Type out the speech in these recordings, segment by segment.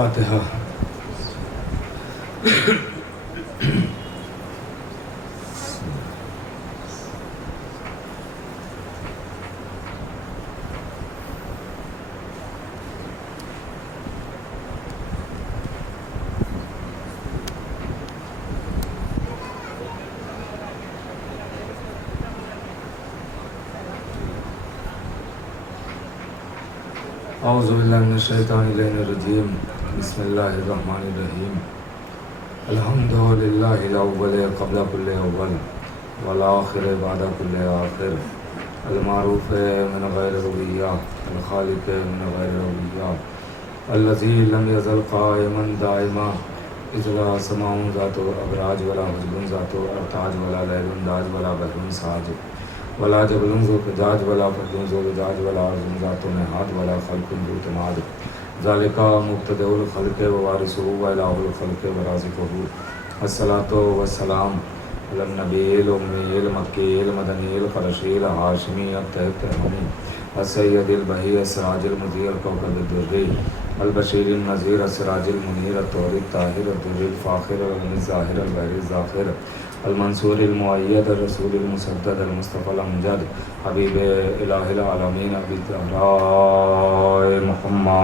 فاتحہ۔ اعوذ باللہ من الشیطان الرجیم، بسم اللہ الرحمن الرحیم۔ الحمد للہ الاول قبل کل اول والآخر بعد کل آخر، المعروف من غیر ربیہ، الخالق من غیر ربیہ، الذی لم یزل قائما دائما، اذ لا سماع ذات ابراج ولا حجب ذات ارتاج ولا لیل داج ولا بحر ساج ولا جبل ذو فجاج ولا فرد ذو لجاج ولا عرض ذات نہاد ولا خلق ذو تماد، ذالک مبتدئ الخلق ووارثہ والہ الخلق ورازقہ۔ الصلاۃ والسلام علی النبی الأمی المکی المدنی القرشی الہاشمی التہمی السید البہی السراج المضیء الکوکب الدری البشیر النذیر السراج المنیر الطور الطاہر الدر الفاخر العلم الظاہر البحر الزاخر المنصور المؤید الرسول المسدد المصطفى الامجد حبیب الہ العالمین ابی الزہراء محمد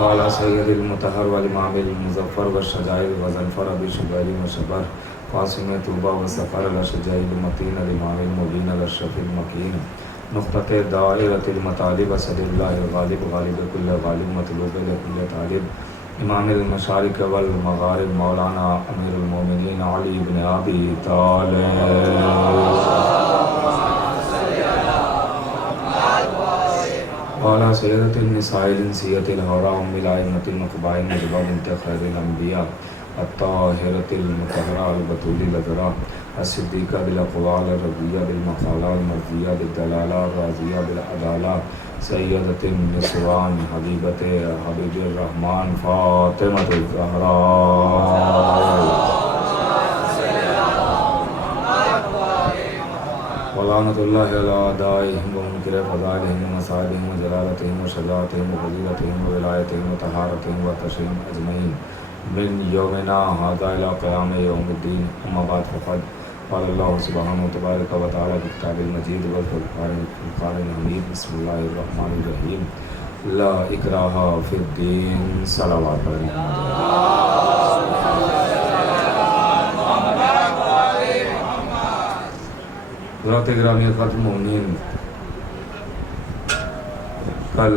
وعلی سید المطہر والامام المظفر والشجاع والظفر ابی شجاع وشبر قاسم طوبہ والسفر الاشجاع المتین الامام المبین الاشرف المکین نقطۃ دائرۃ المطالب اسد اللہ الغالب غالب کل غالب مطلوب لکل طالب، امام المشارق والمغارب مولانا امیر المومنین علی بن ابی طالب وعلی سیدۃ النساء الانسیۃ الحوراء ام الائمۃ النقباء النجباء بنت خیر الانبیاء الطاہرۃ المطہرہ البتول العذراء الصدیقہ بالاقوال الرضیہ بالمقالہ المرضیہ بالدلالہ الراضیہ بالعدالہ سیدۃ النسوان حبیبۃ حبیب الرحمن فاطمۃ الزہراء ولعنۃ اللہ علی اعدائہم ومنکر فضائلہم ومصائبہم وجلالتہم وشجاعتہم وفضیلتہم وولایتہم وطہارتہم وتشریفہم اجمعین من یومنا ھذا الی قیام یوم الدین، اما بعد فقد قال اللہ سبحانہ تبارک و تعالی فی کتاب المجید والفرقان الحمید، بسم اللہ الرحمن الرحیم، لا اکراہ فی الدین، صلوات حضرات گرامی خاتم المؤمنین، کل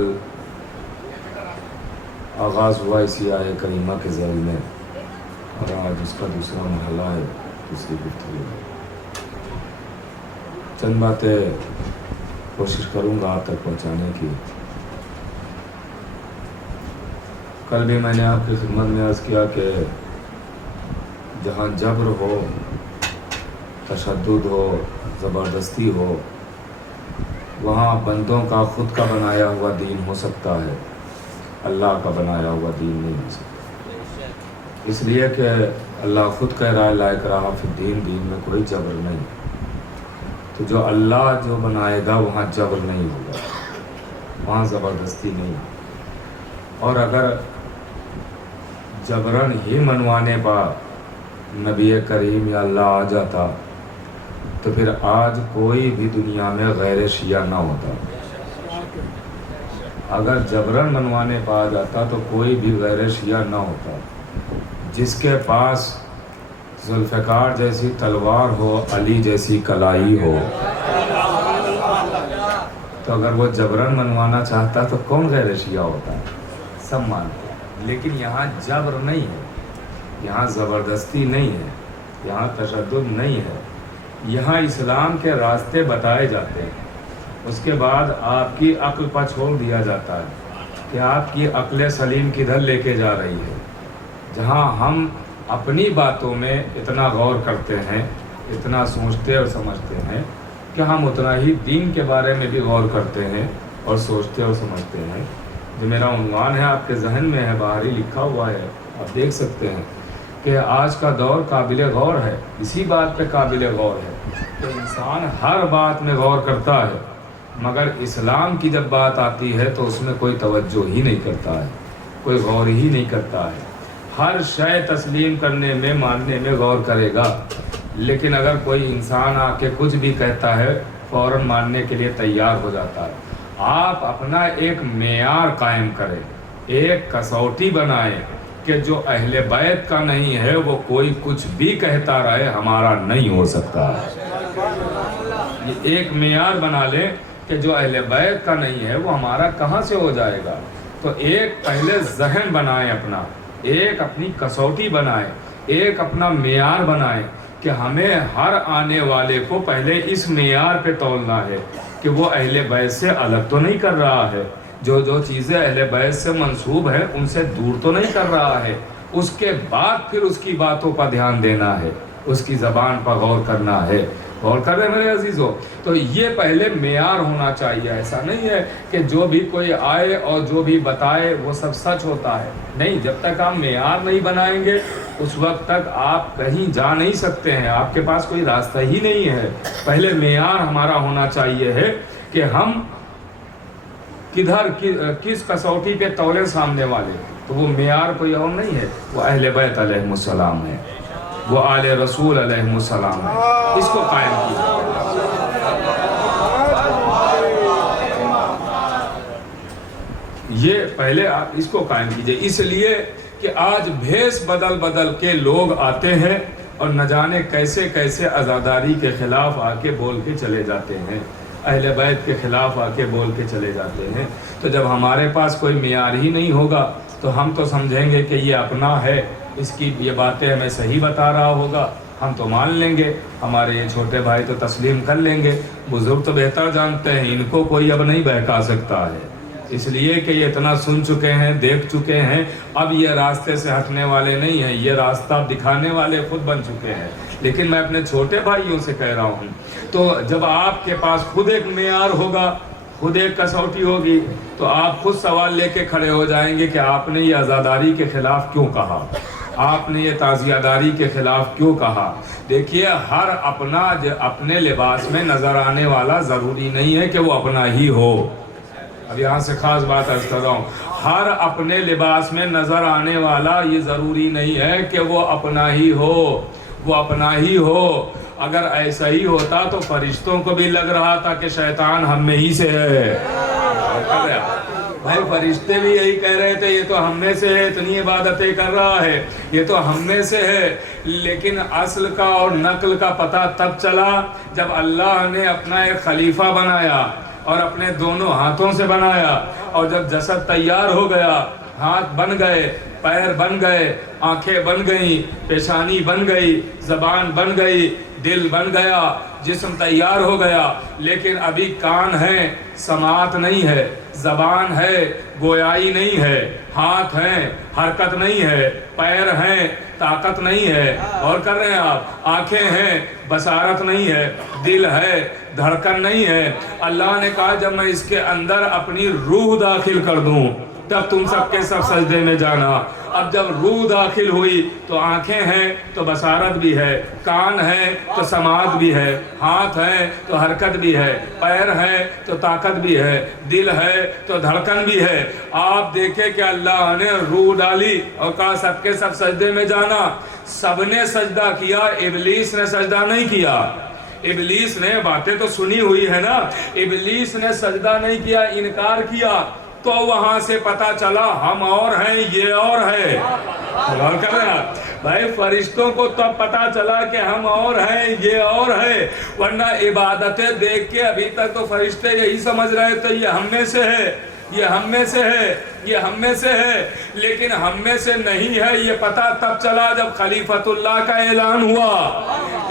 آغاز ہوا اسی آیہ کریمہ کے ذیل میں، اور آج اس کا دوسرا مرحلہ ہے، دوسری گفتگو۔ چند باتیں کوشش کروں گا آپ تک پہنچانے کی۔ کل بھی میں نے آپ کی خدمت میں عرض کیا کہ جہاں جبر ہو، تشدد ہو، زبردستی ہو، وہاں بندوں کا خود کا بنایا ہوا دین ہو سکتا ہے، اللہ کا بنایا ہوا دین نہیں ہو سکتا، اس لیے کہ اللہ خود کہہ رہا ہے لا اکراہ فی الدین، دین میں کوئی جبر نہیں، تو جو اللہ جو بنائے گا وہاں جبر نہیں ہوگا، وہاں زبردستی نہیں۔ اور اگر جبرن ہی منوانے پر نبی کریم یا اللہ آ جاتا تو پھر آج کوئی بھی دنیا میں غیر شیعہ نہ ہوتا۔ اگر جبرن منوانے پہ آ جاتا تو کوئی بھی غیر شیعہ نہ ہوتا۔ جس کے پاس ذوالفقار جیسی تلوار ہو، علی جیسی کلائی ہو، تو اگر وہ جبرن منوانا چاہتا تو کون غیر شیعہ ہوتا؟ سب مانتے ہیں، لیکن یہاں جبر نہیں ہے، یہاں زبردستی نہیں ہے، یہاں تشدد نہیں ہے، یہاں اسلام کے راستے بتائے جاتے ہیں۔ اس کے بعد آپ کی عقل پر چھوڑ دیا جاتا ہے کہ آپ کی عقل سلیم کدھر لے کے جا رہی ہے۔ جہاں ہم اپنی باتوں میں اتنا غور کرتے ہیں، اتنا سوچتے اور سمجھتے ہیں کہ ہم اتنا ہی دین کے بارے میں بھی غور کرتے ہیں اور سوچتے اور سمجھتے ہیں۔ جو میرا عنوان ہے آپ کے ذہن میں ہے، باہر ہی لکھا ہوا ہے، آپ دیکھ سکتے ہیں کہ آج کا دور قابل غور ہے۔ اسی بات پہ قابل غور ہے کہ انسان ہر بات میں غور کرتا ہے مگر اسلام کی جب بات آتی ہے تو اس میں کوئی توجہ ہی نہیں کرتا ہے، کوئی غور ہی نہیں کرتا ہے۔ ہر شے تسلیم کرنے میں، ماننے میں غور کرے گا، لیکن اگر کوئی انسان آ کے کچھ بھی کہتا ہے فوراً ماننے کے لیے تیار ہو جاتا ہے۔ آپ اپنا ایک معیار قائم کریں، ایک کسوٹی بنائیں کہ جو اہل بیت کا نہیں ہے وہ کوئی کچھ بھی کہتا رہے، ہمارا نہیں ہو سکتا۔ یہ ایک معیار بنا لیں کہ جو اہل بیت کا نہیں ہے وہ ہمارا کہاں سے ہو جائے گا۔ تو ایک پہلے ذہن بنائیں، اپنا ایک اپنی کسوٹی بنائیں، ایک اپنا معیار بنائیں کہ ہمیں ہر آنے والے کو پہلے اس معیار پہ تولنا ہے کہ وہ اہل بیت سے الگ تو نہیں کر رہا ہے، جو چیزیں اہل بیت سے منسوب ہیں ان سے دور تو نہیں کر رہا ہے۔ اس کے بعد پھر اس کی باتوں پر دھیان دینا ہے، اس کی زبان پر غور کرنا ہے۔ غور کر رہے میرے عزیزو؟ تو یہ پہلے معیار ہونا چاہیے۔ ایسا نہیں ہے کہ جو بھی کوئی آئے اور جو بھی بتائے وہ سب سچ ہوتا ہے، نہیں۔ جب تک آپ معیار نہیں بنائیں گے اس وقت تک آپ کہیں جا نہیں سکتے ہیں، آپ کے پاس کوئی راستہ ہی نہیں ہے۔ پہلے معیار ہمارا ہونا چاہیے ہے کہ ہم کدھر کس کسوٹی پہ تولے سامنے والے، تو وہ معیار کوئی اور نہیں ہے، وہ اہل بیت علیہ السلام ہے، وہ آل رسول علیہ السلام ہے۔ اس کو قائم کیا، یہ پہلے آپ اس کو قائم کیجئے۔ اس لیے کہ آج بھیس بدل بدل کے لوگ آتے ہیں اور نہ جانے کیسے کیسے عزاداری کے خلاف آ کے بول کے چلے جاتے ہیں، اہل بیت کے خلاف آ کے بول کے چلے جاتے ہیں۔ تو جب ہمارے پاس کوئی معیار ہی نہیں ہوگا تو ہم تو سمجھیں گے کہ یہ اپنا ہے، اس کی یہ باتیں ہمیں صحیح بتا رہا ہوگا، ہم تو مان لیں گے، ہمارے یہ چھوٹے بھائی تو تسلیم کر لیں گے، بزرگ تو بہتر جانتے ہیں، ان کو کوئی اب نہیں بہکا سکتا ہے، اس لیے کہ یہ اتنا سن چکے ہیں، دیکھ چکے ہیں، اب یہ راستے سے ہٹنے والے نہیں ہیں، یہ راستہ دکھانے والے خود بن چکے ہیں۔ لیکن میں اپنے چھوٹے بھائیوں سے کہہ رہا ہوں، تو جب آپ کے پاس خود ایک معیار ہوگا، خود ایک کسوٹی ہوگی، تو آپ خود سوال لے کے کھڑے ہو جائیں گے کہ آپ نے یہ عزاداری کے خلاف کیوں کہا، آپ نے یہ تعزیہ داری کے خلاف کیوں کہا۔ دیکھیے، ہر اپنے لباس میں نظر آنے والا ضروری نہیں ہے کہ وہ اپنا ہی ہو۔ اب یہاں سے خاص بات عرض کر رہا ہوں، ہر اپنے لباس میں نظر آنے والا یہ ضروری نہیں ہے کہ وہ اپنا ہی ہو، وہ اپنا ہی ہو۔ اگر ایسا ہی ہوتا تو فرشتوں کو بھی لگ رہا تھا کہ شیطان ہم میں ہی سے ہے۔ بھائی فرشتے بھی یہی کہہ رہے تھے، یہ تو ہم میں سے ہے، اتنی عبادتیں کر رہا ہے، یہ تو ہم میں سے ہے۔ لیکن اصل کا اور نقل کا پتہ تب چلا جب اللہ نے اپنا ایک خلیفہ بنایا اور اپنے دونوں ہاتھوں سے بنایا، اور جب جسد تیار ہو گیا، ہاتھ بن گئے، پیر بن گئے، آنکھیں بن گئیں، پیشانی بن گئی، زبان بن گئی، دل بن گیا، جسم تیار ہو گیا، لیکن ابھی کان ہے، سماعت نہیں ہے، زبان ہے، گویائی نہیں ہے، ہاتھ ہیں، حرکت نہیں ہے، پیر ہیں، طاقت نہیں ہے، اور کر رہے ہیں آپ، آنکھیں ہیں، بصارت نہیں ہے، دل ہے، دھڑکن نہیں ہے۔ اللہ نے کہا جب میں اس کے اندر اپنی روح داخل کر دوں تب تم سب کے سب سجدے میں جانا۔ اب جب روح داخل ہوئی تو آنکھیں ہیں تو بصارت بھی ہے، کان ہے تو سماعت بھی ہے، ہاتھ ہے تو حرکت بھی ہے، پیر ہے تو طاقت بھی ہے، دل ہے تو دھڑکن بھی ہے۔ آپ دیکھیں کہ اللہ نے روح ڈالی اور کہا سب کے سب سجدے میں جانا۔ سب نے سجدہ کیا، ابلیس نے سجدہ نہیں کیا۔ ابلیس نے باتیں تو سنی ہوئی ہے نا، ابلیس نے سجدہ نہیں کیا، انکار کیا، تو وہاں سے پتا چلا ہم اور ہیں، یہ اور ہے۔ غور کر رہے ہیں بھائی، فرشتوں کو تب پتا چلا کہ ہم اور ہیں، یہ اور ہے، ورنہ عبادتیں دیکھ کے ابھی تک تو فرشتے یہی سمجھ رہے تھے یہ ہم میں سے ہے، یہ ہم میں سے ہے، یہ ہم میں سے ہے، لیکن ہم میں سے نہیں ہے یہ پتا تب چلا جب خلیفۃ اللہ کا اعلان ہوا۔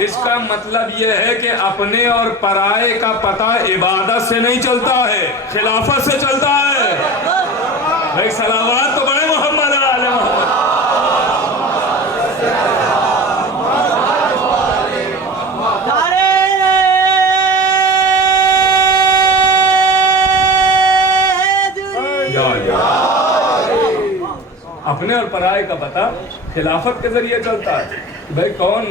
اس کا مطلب یہ ہے کہ اپنے اور پرائے کا پتہ عبادت سے نہیں چلتا ہے، خلافت سے چلتا ہے۔ بھائی صلوات تو بڑے محمد علیہ محمد۔ اپنے اور پرائے کا پتہ خلافت کے ذریعے چلتا ہے۔ بھائی کون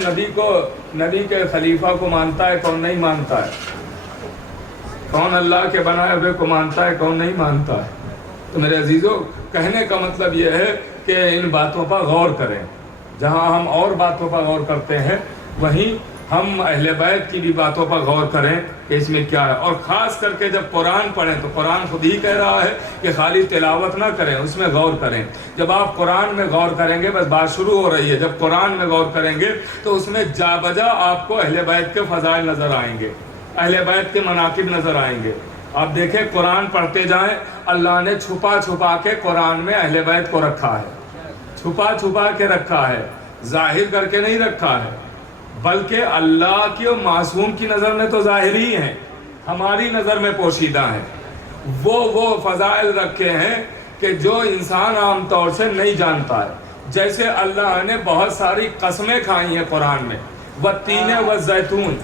نبی کے خلیفہ کو مانتا ہے، کون نہیں مانتا ہے۔ کون اللہ کے بنائے ہوئے کو مانتا ہے، کون نہیں مانتا ہے؟ تو میرے عزیزوں، کہنے کا مطلب یہ ہے کہ ان باتوں پر غور کریں. جہاں ہم اور باتوں پر غور کرتے ہیں وہیں ہم اہل بیت کی بھی باتوں پر غور کریں کہ اس میں کیا ہے. اور خاص کر کے جب قرآن پڑھیں تو قرآن خود ہی کہہ رہا ہے کہ خالی تلاوت نہ کریں، اس میں غور کریں. جب آپ قرآن میں غور کریں گے، بس بات شروع ہو رہی ہے، جب قرآن میں غور کریں گے تو اس میں جا بجا آپ کو اہل بیت کے فضائل نظر آئیں گے، اہل بیت کے مناقب نظر آئیں گے. آپ دیکھیں قرآن پڑھتے جائیں، اللہ نے چھپا چھپا کے قرآن میں اہل بیت کو رکھا ہے، چھپا چھپا کے رکھا ہے، ظاہر کر کے نہیں رکھا ہے. بلکہ اللہ کی اور معصوم کی نظر میں تو ظاہر ہی ہیں، ہماری نظر میں پوشیدہ ہیں. وہ فضائل رکھے ہیں کہ جو انسان عام طور سے نہیں جانتا ہے. جیسے اللہ نے بہت ساری قسمیں کھائی ہیں قرآن میں، والتین والزیتون،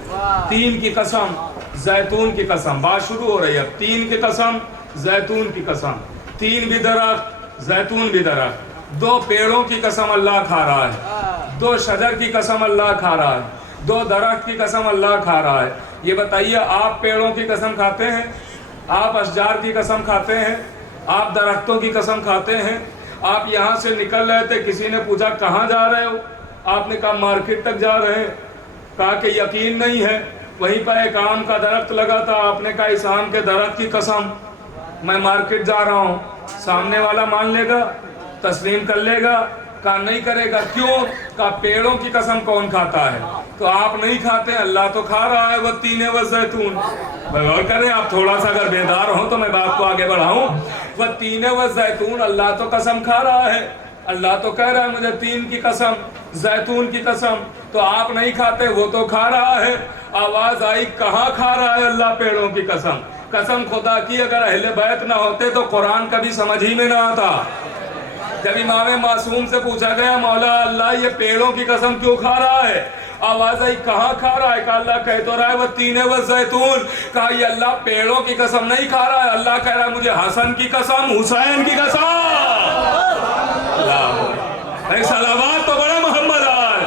تین کی قسم، زیتون کی قسم. بات شروع ہو رہی ہے، اب تین کی قسم، زیتون کی قسم. تین بھی درخت، زیتون بھی درخت. دو پیڑوں کی قسم اللہ کھا رہا ہے، دو شجر کی قسم اللہ کھا رہا ہے، دو درخت کی قسم اللہ کھا رہا ہے. یہ بتائیے، آپ پیڑوں کی قسم کھاتے ہیں؟ آپ اشجار کی قسم کھاتے ہیں؟ آپ درختوں کی قسم کھاتے ہیں؟ آپ یہاں سے نکل رہے تھے، کسی نے پوچھا کہاں جا رہے ہو؟ آپ نے کہا مارکیٹ تک جا رہے ہیں. کہا کہ یقین نہیں ہے. وہیں پر ایک آم کا درخت لگا تھا، آپ نے کہا اس آم کے درخت کی قسم میں مارکیٹ جا رہا ہوں. سامنے والا مان لے گا؟ تسلیم کر لے گا؟ کہا نہیں کرے گا. کیوں؟ کہا پیڑوں کی قسم کون کھاتا ہے؟ تو آپ نہیں کھاتے، اللہ تو کھا رہا ہے. والتین والزیتون. غور کریں، آپ تھوڑا سا اگر بیدار ہوں تو میں بات کو آگے بڑھاؤں. والتین والزیتون، اللہ تو قسم کھا رہا ہے، اللہ تو کہہ رہا ہے مجھے تین کی قسم، زیتون کی قسم. تو آپ نہیں کھاتے، وہ تو کھا رہا ہے. آواز آئی کہاں کھا رہا ہے اللہ پیڑوں کی قسم؟ قسم خدا کی اگر اہل بیت نہ ہوتے تو قرآن کبھی سمجھ ہی میں نہ آتا. جب امام معصوم سے پوچھا گیا مولا اللہ یہ پیڑوں کی قسم کیوں کھا رہا ہے؟ آواز آئی کہاں کھا رہا ہے؟ کہا اللہ کہہ تو رہا ہے والتین والزیتون. کہا یہ اللہ پیڑوں کی قسم نہیں کھا رہا ہے، اللہ کہہ رہا ہے مجھے حسن کی قسم، حسین کی قسم. اللہ صلوات تو بڑا محمد آئے.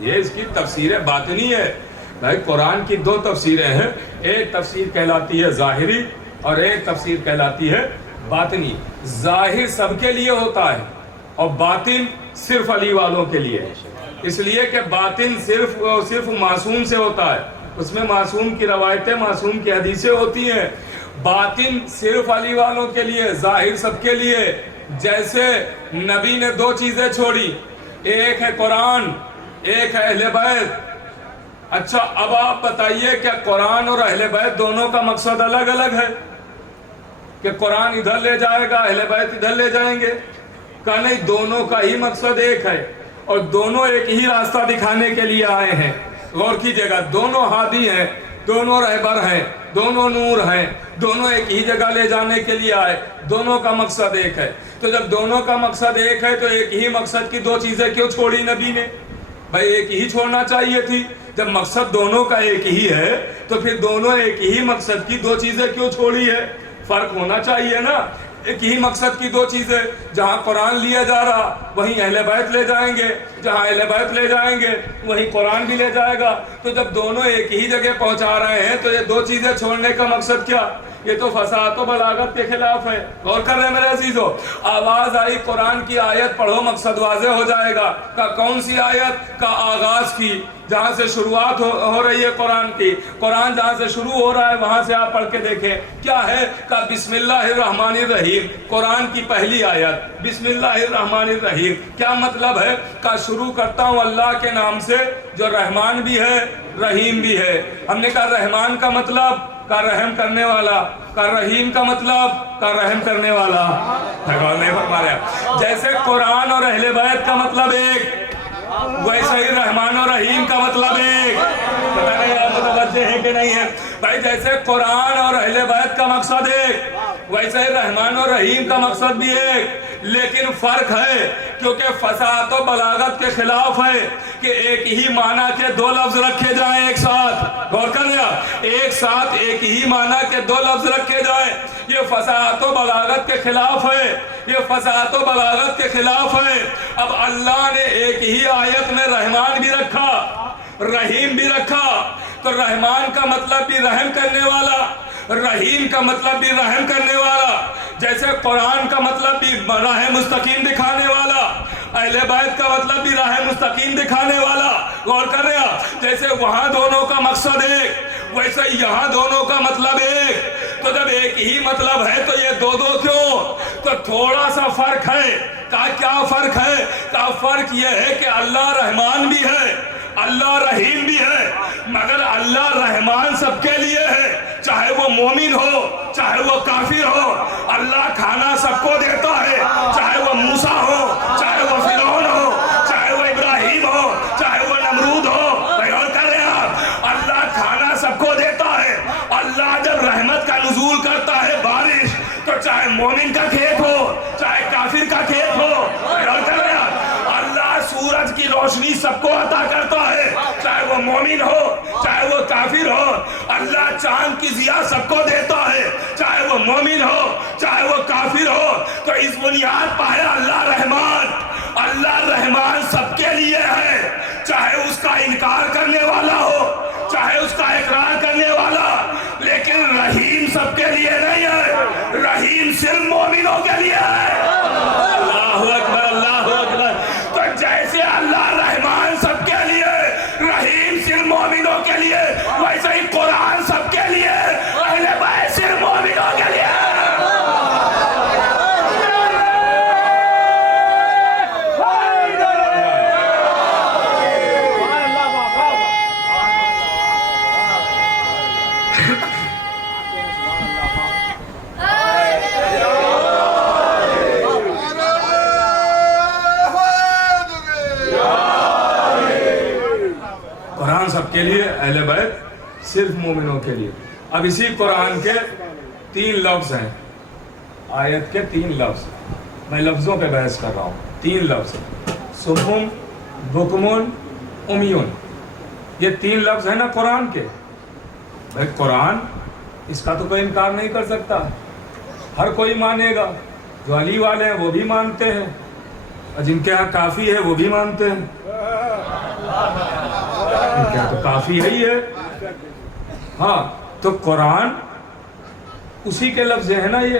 یہ اس کی تفسیر باطنی ہے. بھائی قرآن کی دو تفسیریں ہیں، ایک تفسیر کہلاتی ہے ظاہری اور ایک تفسیر کہلاتی ہے باطنی. ظاہر سب کے لیے ہوتا ہے اور باطن صرف علی والوں کے لیے. اس لیے کہ باطن صرف معصوم سے ہوتا ہے، اس میں معصوم کی روایتیں، معصوم کی حدیثیں ہوتی ہیں. باطن صرف علی والوں کے لیے، ظاہر سب کے لیے. جیسے نبی نے دو چیزیں چھوڑی، ایک ہے قرآن، ایک ہے اہل بیت. اچھا اب آپ بتائیے کیا قرآن اور اہل بیت دونوں کا مقصد الگ الگ ہے؟ کہ قرآن ادھر لے جائے گا، اہل بیت ادھر لے جائیں گے؟ کہا نہیں، دونوں کا ہی مقصد ایک ہے اور دونوں ایک ہی راستہ دکھانے کے لیے آئے ہیں. غور کیجئے گا، دونوں ہادی ہیں، دونوں رہبر ہیں، دونوں نور ہیں، دونوں ایک ہی جگہ لے جانے کے لیے آئے. دونوں کا مقصد ایک ہے. تو جب دونوں کا مقصد ایک ہے تو ایک ہی مقصد کی دو چیزیں کیوں چھوڑی نبی نے؟ بھائی ایک ہی چھوڑنا چاہیے تھی. جب مقصد دونوں کا ایک ہی ہے تو پھر دونوں ایک ہی مقصد کی دو چیزیں کیوں چھوڑی ہے؟ فرق ہونا چاہیے نا. ایک ہی مقصد کی دو چیزیں، جہاں قرآن لیا جا رہا وہیں اہل بیت لے جائیں گے، جہاں اہل بیت لے جائیں گے وہیں قرآن بھی لے جائے گا. تو جب دونوں ایک ہی جگہ پہنچا رہے ہیں تو یہ دو چیزیں چھوڑنے کا مقصد کیا؟ یہ تو فساد و بلاغت کے خلاف ہے. غور کر رہے ہیں میرے عزیزو؟ آواز آئی قرآن کی آیت پڑھو، مقصد واضح ہو جائے گا. کا کون سی آیت؟ کا آغاز کی، جہاں سے شروعات ہو رہی ہے قرآن کی. قرآن جہاں سے شروع ہو رہا ہے وہاں سے آپ پڑھ کے دیکھیں کیا ہے. کہ بسم اللہ الرحمن الرحیم، قرآن کی پہلی آیت بسم اللہ الرحمن الرحیم. کیا مطلب ہے؟ کہ شروع کرتا ہوں اللہ کے نام سے جو رحمان بھی ہے رحیم بھی ہے. ہم نے کہا رحمان کا مطلب کا رحم کرنے والا، کا رحیم کا مطلب کا رحم کرنے والا. نہیں فرما رہے. جیسے قرآن اور اہل بیت کا مطلب ایک، ویسے ہی رحمان اور رحیم کا مطلب ایک. پتہ نہیں آپ متوجہ ہیں کہ نہیں ہے؟ بھائی جیسے قرآن اور اہل بیت کا مقصد ایک، ویسے ہی رحمان اور رحیم کا مقصد بھی ایک. لیکن فرق ہے کیونکہ فصاحت و بلاغت کے خلاف ہے کہ ایک ہی معنی کے دو لفظ رکھے جائیں ایک ساتھ. غور کریں آپ, ایک ساتھ ایک ہی معنی کے دو لفظ رکھے جائیں. یہ فصاحت و بلاغت کے خلاف ہے, یہ فصاحت و بلاغت کے خلاف ہے. اب اللہ نے ایک ہی آیت میں رحمان بھی رکھا, رحیم بھی رکھا, تو رحمان کا مطلب بھی رحم کرنے والا, رحیم کا مطلب بھی رحم کرنے والا. جیسے قرآن کا مطلب بھی راہ مستقیم دکھانے والا, اہل بیت کا مطلب بھی راہ مستقیم دکھانے والا. غور کر رہے ہیں, جیسے وہاں دونوں کا مقصد ایک ویسے یہاں دونوں کا مطلب ایک. تو جب ایک ہی مطلب ہے تو یہ دو دو کیوں؟ تو تھوڑا سا فرق ہے. کیا فرق ہے؟ فرق یہ ہے کہ اللہ رحمان بھی ہے, اللہ رحیم بھی ہے, مگر اللہ رحمان سب کے لیے ہے, چاہے وہ مومن ہو چاہے وہ کافر ہو. اللہ کھانا سب کو دیتا ہے, چاہے وہ موسیٰ ہو چاہے وہ فرعون ہو چاہے وہ ابراہیم ہو چاہے وہ نمرود ہو. غور کر رہے ہیں آپ, اللہ کھانا سب کو دیتا ہے. اللہ جب رحمت کا نزول کرتا ہے بارش, تو چاہے مومن کا کھیت ہو چاہے کافر کا کھیت ہو. غور کر رہے ہیں, اللہ سورج کی روشنی سب کو عطا کرتا ہے, چاہے وہ مومن ہو چاہے وہ کافر ہو. اللہ چاند کی ضیاء سب کو دیتا ہے, چاہے وہ مومن ہو چاہے وہ کافر ہو. تو اس بنیاد پر ہے اللہ رحمان. اللہ رحمان سب کے لیے ہے, چاہے اس کا انکار کرنے والا ہو چاہے اس کا اقرار کرنے والا. لیکن رحیم سب کے لیے نہیں ہے, رحیم صرف مومنوں کے لیے ہے. اللہ اکبر, اللہ اکبر. تو جیسے اللہ رحمان سب کے لیے, رحیم صرف مومنوں کے لیے, ویسے ہی قرآن سب کے لیے, اہل بیت صرف مومنوں کے لیے. قرآن سب کے لیے, اہل بیت صرف مومنوں کے لیے. اب اسی قرآن کے 3 لفظ ہیں, آیت کے 3 لفظ, میں لفظوں پہ بحث کر رہا ہوں. 3 لفظ, صم بکم امیون, یہ 3 لفظ ہیں نا قرآن کے. بھائی قرآن اس کا تو کوئی انکار نہیں کر سکتا, ہر کوئی مانے گا. جو علی والے ہیں وہ بھی مانتے ہیں, اور جن کے ہاں کافی ہے وہ بھی مانتے ہیں. کیا تو کافی ہے ہی ہے. ہاں, تو قرآن اسی کے لفظ ہیں نا, یہ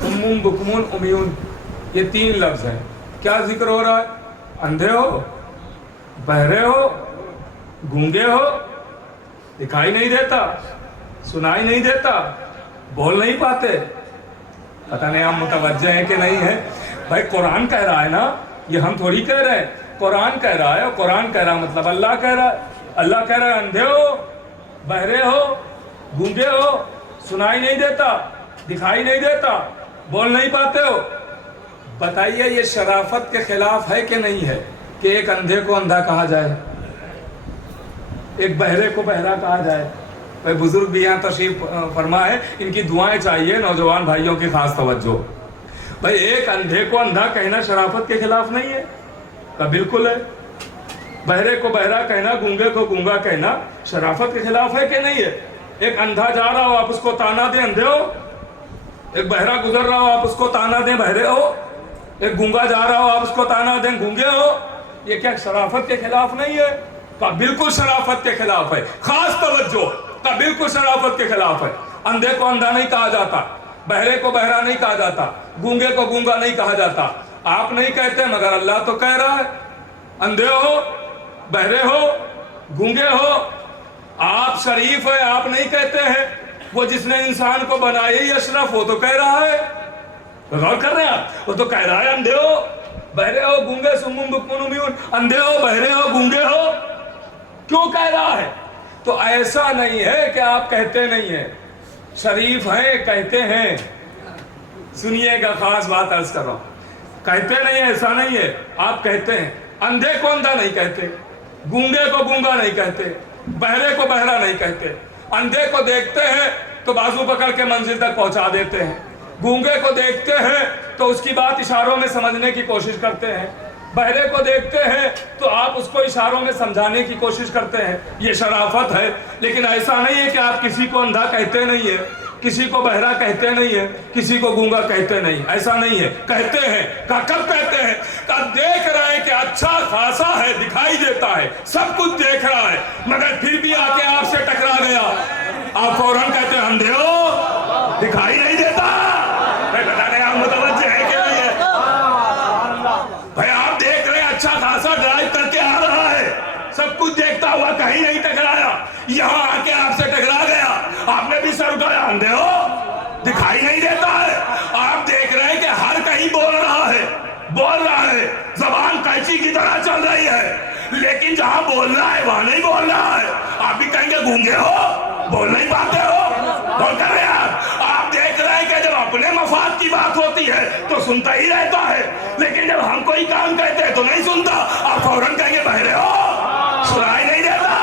صم بکم امیون, یہ 3 لفظ ہیں. کیا ذکر ہو رہا ہے؟ اندھے ہو, بہرے ہو, گونگے ہو, دکھائی نہیں دیتا, سنائی نہیں دیتا, بول نہیں پاتے. پتہ نہیں ہم متوجہ ہیں کہ نہیں ہیں. بھائی قرآن کہہ رہا ہے نا, یہ ہم تھوڑی کہہ رہے ہیں. قرآن کہہ رہا ہے, اور قرآن کہہ رہا مطلب اللہ کہہ رہا ہے. اللہ کہہ رہا ہے اندھے ہو, بہرے ہو, گونگے ہو, سنائی نہیں دیتا, دکھائی نہیں دیتا, بول نہیں پاتے ہو. بتائیے یہ شرافت کے خلاف ہے کہ نہیں ہے کہ ایک اندھے کو اندھا کہا جائے, ایک بہرے کو بہرا کہا جائے؟ بھائی بزرگ بھی یہاں تشریف فرما ہے, ان کی دعائیں چاہیے نوجوان بھائیوں کی خاص توجہ. بھائی ایک اندھے کو اندھا کہنا شرافت کے خلاف نہیں ہے؟ بالکل ہے. بہرے کو بہرا کہنا, گونگے کو گونگا کہنا شرافت کے خلاف ہے کہ نہیں ہے؟ ایک اندھا جا رہا ہو آپ اس کو تانا دیں اندھے ہو, ایک بہرا گزر رہا ہو آپ اس کو تانا دیں بہرے ہو, ایک گونگا جا رہا ہو آپ اس کو تانا دیں گونگے ہو. یہ کیا شرافت کے خلاف نہیں ہے؟ بالکل شرافت کے خلاف ہے. خاص توجہ, بالکل شرافت کے خلاف ہے. اندھے کو اندھا نہیں کہا جاتا, بہرے کو بہرا نہیں کہا جاتا, گونگے کو گونگا نہیں کہا جاتا. آپ نہیں کہتے مگر اللہ تو کہہ رہا ہے. اندھے ہو, بہرے ہو, گونگے ہو, آپ شریف ہے آپ نہیں کہتے ہیں. وہ جس نے انسان کو بنایا ہی اشرف, وہ تو کہہ رہا ہے. غور کر رہے ہیں آپ, وہ تو کہہ رہا ہے اندھے ہو, بہرے ہو, گونگے, صم بکم امیون, اندھے ہو, بہرے ہو, گونگے ہو. کیوں کہہ رہا ہے؟ تو ایسا نہیں ہے کہ آپ کہتے نہیں ہیں, شریف ہیں کہتے ہیں. سنیے گا, خاص بات عرض کر رہا ہوں, کہتے نہیں, ایسا نہیں ہے, آپ کہتے ہیں. اندھے کو اندھا نہیں کہتے, گونگے کو گونگا نہیں کہتے, بہرے کو بہرا نہیں کہتے. اندھے کو دیکھتے ہیں تو بازو پکڑ کے منزل تک پہنچا دیتے ہیں, گونگے کو دیکھتے ہیں تو اس کی بات اشاروں میں سمجھنے کی کوشش کرتے ہیں, بہرے کو دیکھتے ہیں تو آپ اس کو اشاروں میں سمجھانے کی کوشش کرتے ہیں، یہ شرافت ہے۔ لیکن ایسا نہیں ہے کہ آپ کسی کو اندھا کہتے نہیں ہیں، کسی کو بہرا کہتے نہیں ہیں، کسی کو گونگا کہتے نہیں، ایسا نہیں ہے، کہتے ہیں۔ کب کہتے ہیں؟ دیکھ رہے ہیں کہ اچھا خاصا ہے، دکھائی دیتا ہے، سب کچھ دیکھ رہا ہے، مگر پھر بھی آ کے آپ سے ٹکرا گیا، آپ فوراً کہتے ہیں اندھے ہو، دکھائی نہیں دیتا۔ پتہ نہیں آپ متوجہ ہے کہ نہیں ہے؟ بھائی آپ دیکھ رہے ہیں اچھا خاصا ڈرائیو کر کے آ رہا ہے، سب کچھ دیکھتا ہوا، کہیں نہیں ٹکرایا، یہاں آ کے آپ سے ٹکرا گیا، آپ نے بھی سر اٹھایا، اندھے ہو، دکھائی نہیں دیتا ہے۔ آپ دیکھ رہے ہیں کہ ہر کہیں بول رہا ہے، زبان قینچی کی طرح چل رہی ہے، لیکن جہاں بولنا ہے وہاں نہیں بول رہا ہے۔ آپ بھی کہیں گے گونگے ہو، بول نہیں پاتے ہو، بول کر رہے ہیں۔ آپ دیکھ رہے ہیں کہ جب اپنے مفاد کی بات ہوتی ہے تو سنتا ہی رہتا ہے، لیکن جب ہم کوئی کام کہتے ہیں تو نہیں سنتا، آپ فوراً کہیں گے بہرے ہو، سنائی نہیں دیتا۔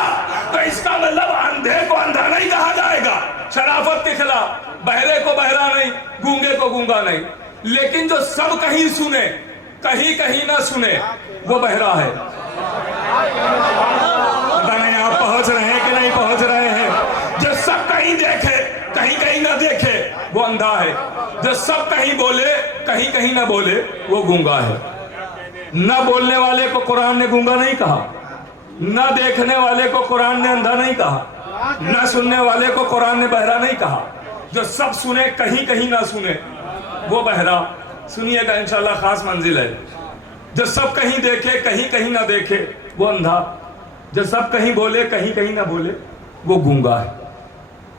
تو اس کا مطلب اندھے کو اندھا نہیں کہا جائے گا، شرافت کے خلاف۔ بہرے کو بہرا نہیں، گونگے کو گونگا نہیں، لیکن جو سب کہیں سنے کہیں نہ سنے وہ بہرا ہے۔ پتہ نہیں آپ پہنچ رہے ہیں کہ نہیں پہنچ رہے ہیں؟ جو سب کہیں دیکھے کہیں نہ دیکھے وہ اندھا ہے، جو سب کہیں بولے کہیں نہ بولے وہ گونگا ہے۔ نہ بولنے والے کو قرآن نے گونگا نہیں کہا، نہ دیکھنے والے کو قرآن نے اندھا نہیں کہا، نہ سننے والے کو قرآن نے بہرا نہیں کہا۔ جو سب سنے کہیں نہ سنے وہ بہرا۔ سنیے گا انشاءاللہ خاص منزل ہے۔ جو سب کہیں دیکھے کہیں نہ دیکھے وہ اندھا، جو سب کہیں بولے کہیں نہ بولے وہ گونگا ہے۔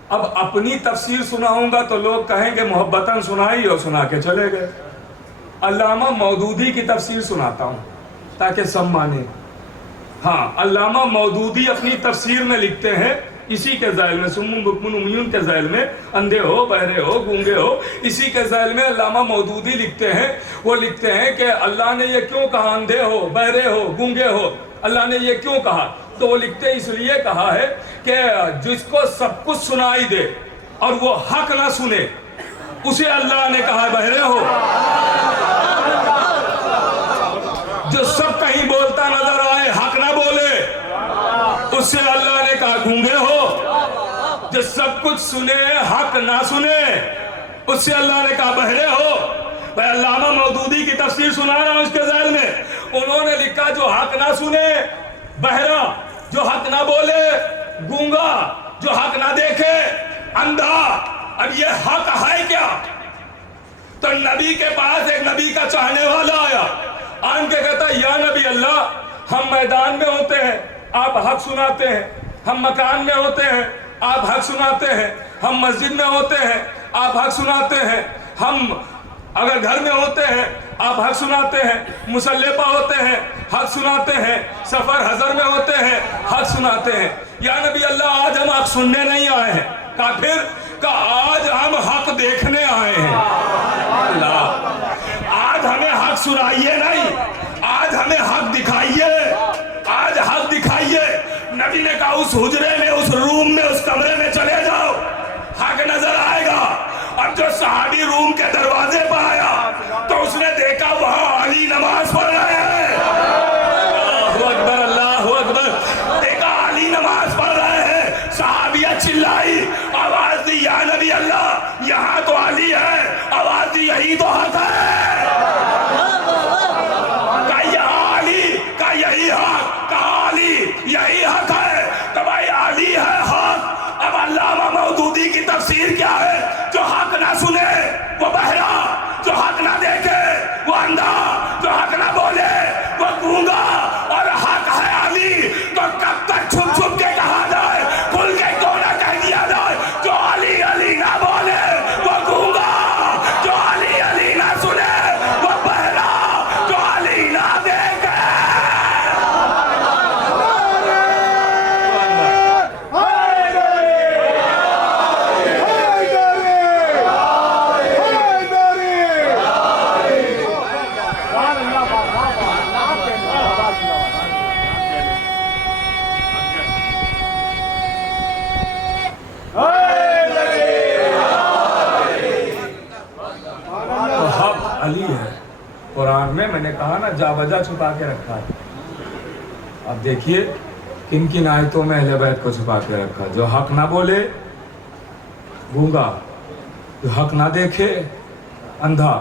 اب اپنی تفسیر سناؤں گا تو لوگ کہیں گے محبتاً سنائی اور سنا کے چلے گئے۔ علامہ مودودی کی تفسیر سناتا ہوں تاکہ سب مانے۔ ہاں، علامہ مودودی اپنی تفسیر میں لکھتے ہیں، اسی کے ذیل میں، سمون بکمن امیون کے ذیل میں، اندھے ہو، بہرے ہو، گونگے ہو، اسی کے ذیل میں علامہ مودودی لکھتے ہیں۔ وہ لکھتے ہیں کہ اللہ نے یہ کیوں کہا اندھے ہو، بہرے ہو، گونگے ہو، اللہ نے یہ کیوں کہا؟ تو وہ لکھتے ہیں اس لیے کہا ہے کہ جس کو سب کچھ سنائی دے اور وہ حق نہ سنے اسے اللہ نے کہا بہرے ہو۔ جو سب کہیں بولتا نظر آئے حق نہ بولے اس سے اللہ نے کہا گونگے ہو۔ جو سب کچھ سنے حق نہ سنے اس سے اللہ نے کہا بہرے ہو۔ میں علامہ مودودی کی تفسیر سنا رہا ہوں اس کے ذیل میں، انہوں نے لکھا جو حق نہ سنے بہرا، جو حق نہ بولے گونگا، جو حق نہ دیکھے اندھا۔ اب یہ حق ہے کیا؟ تو نبی کے پاس ایک نبی کا چاہنے والا آیا، آن کے کہتا یا نبی اللہ، ہم میدان میں ہوتے ہیں آپ حق سناتے ہیں، ہم مکان میں ہوتے ہیں آپ حق سناتے ہیں، ہم مسجد میں ہوتے ہیں آپ حق سناتے ہیں، ہم اگر گھر میں ہوتے ہیں آپ حق سناتے ہیں، مصلی پہ ہوتے ہیں حق سناتے ہیں، سفر حضر میں ہوتے ہیں حق سناتے ہیں۔ یا نبی اللہ آج ہم حق سننے نہیں آئے ہیں، کہا پھر کہا آج ہم حق دیکھنے آئے ہیں۔ اللہ آج ہمیں حق سنائیے نہیں، آج ہمیں حق دکھائیے، آج حق دکھائیے۔ نبی نے کہا اس حجرے میں، اس روم میں، اس کمرے میں چلے جاؤ، حق نظر آئے گا۔ اب جو صحابی روم کے دروازے پر آیا تو اس نے دیکھا وہاں علی نماز پڑھ رہے ہیں۔ اللہ اکبر، اللہ اکبر۔ دیکھا علی نماز پڑھ رہے ہیں، صحابیہ چلائی، آواز دی یا نبی اللہ یہاں تو علی ہے، آواز دی یہی تو حق ہے۔ کہا یہاں علی، کہا یہی حق، کہا علی یہی حق ہے۔ تو بھائی علی ہے حق۔ اب علامہ مودودی کی تفسیر کیا ہے؟ جو حق نہ سنے وہ بہرا، جو حق نہ دیکھے وہ اندھا، جو حق نہ بولے وہ گونگا، اور حق ہے علی تو کب تک چھپ چھپ کے کہا جائے، کھل کے کیوں نہ کہہ دیا جائے؟ جو علی علی نہ بولے وہ گونگا، جو علی علی نہ سنے وہ بہرا، جو علی نہ دیکھے۔ علی ہے قرآن میں نے کہا نا جا بجا چھپا کے رکھا ہے. اب دیکھیے کن کن آیتوں میں اہل بیت کو چھپا کے رکھا. جو حق نہ بولے گونگا، جو حق نہ دیکھے اندھا،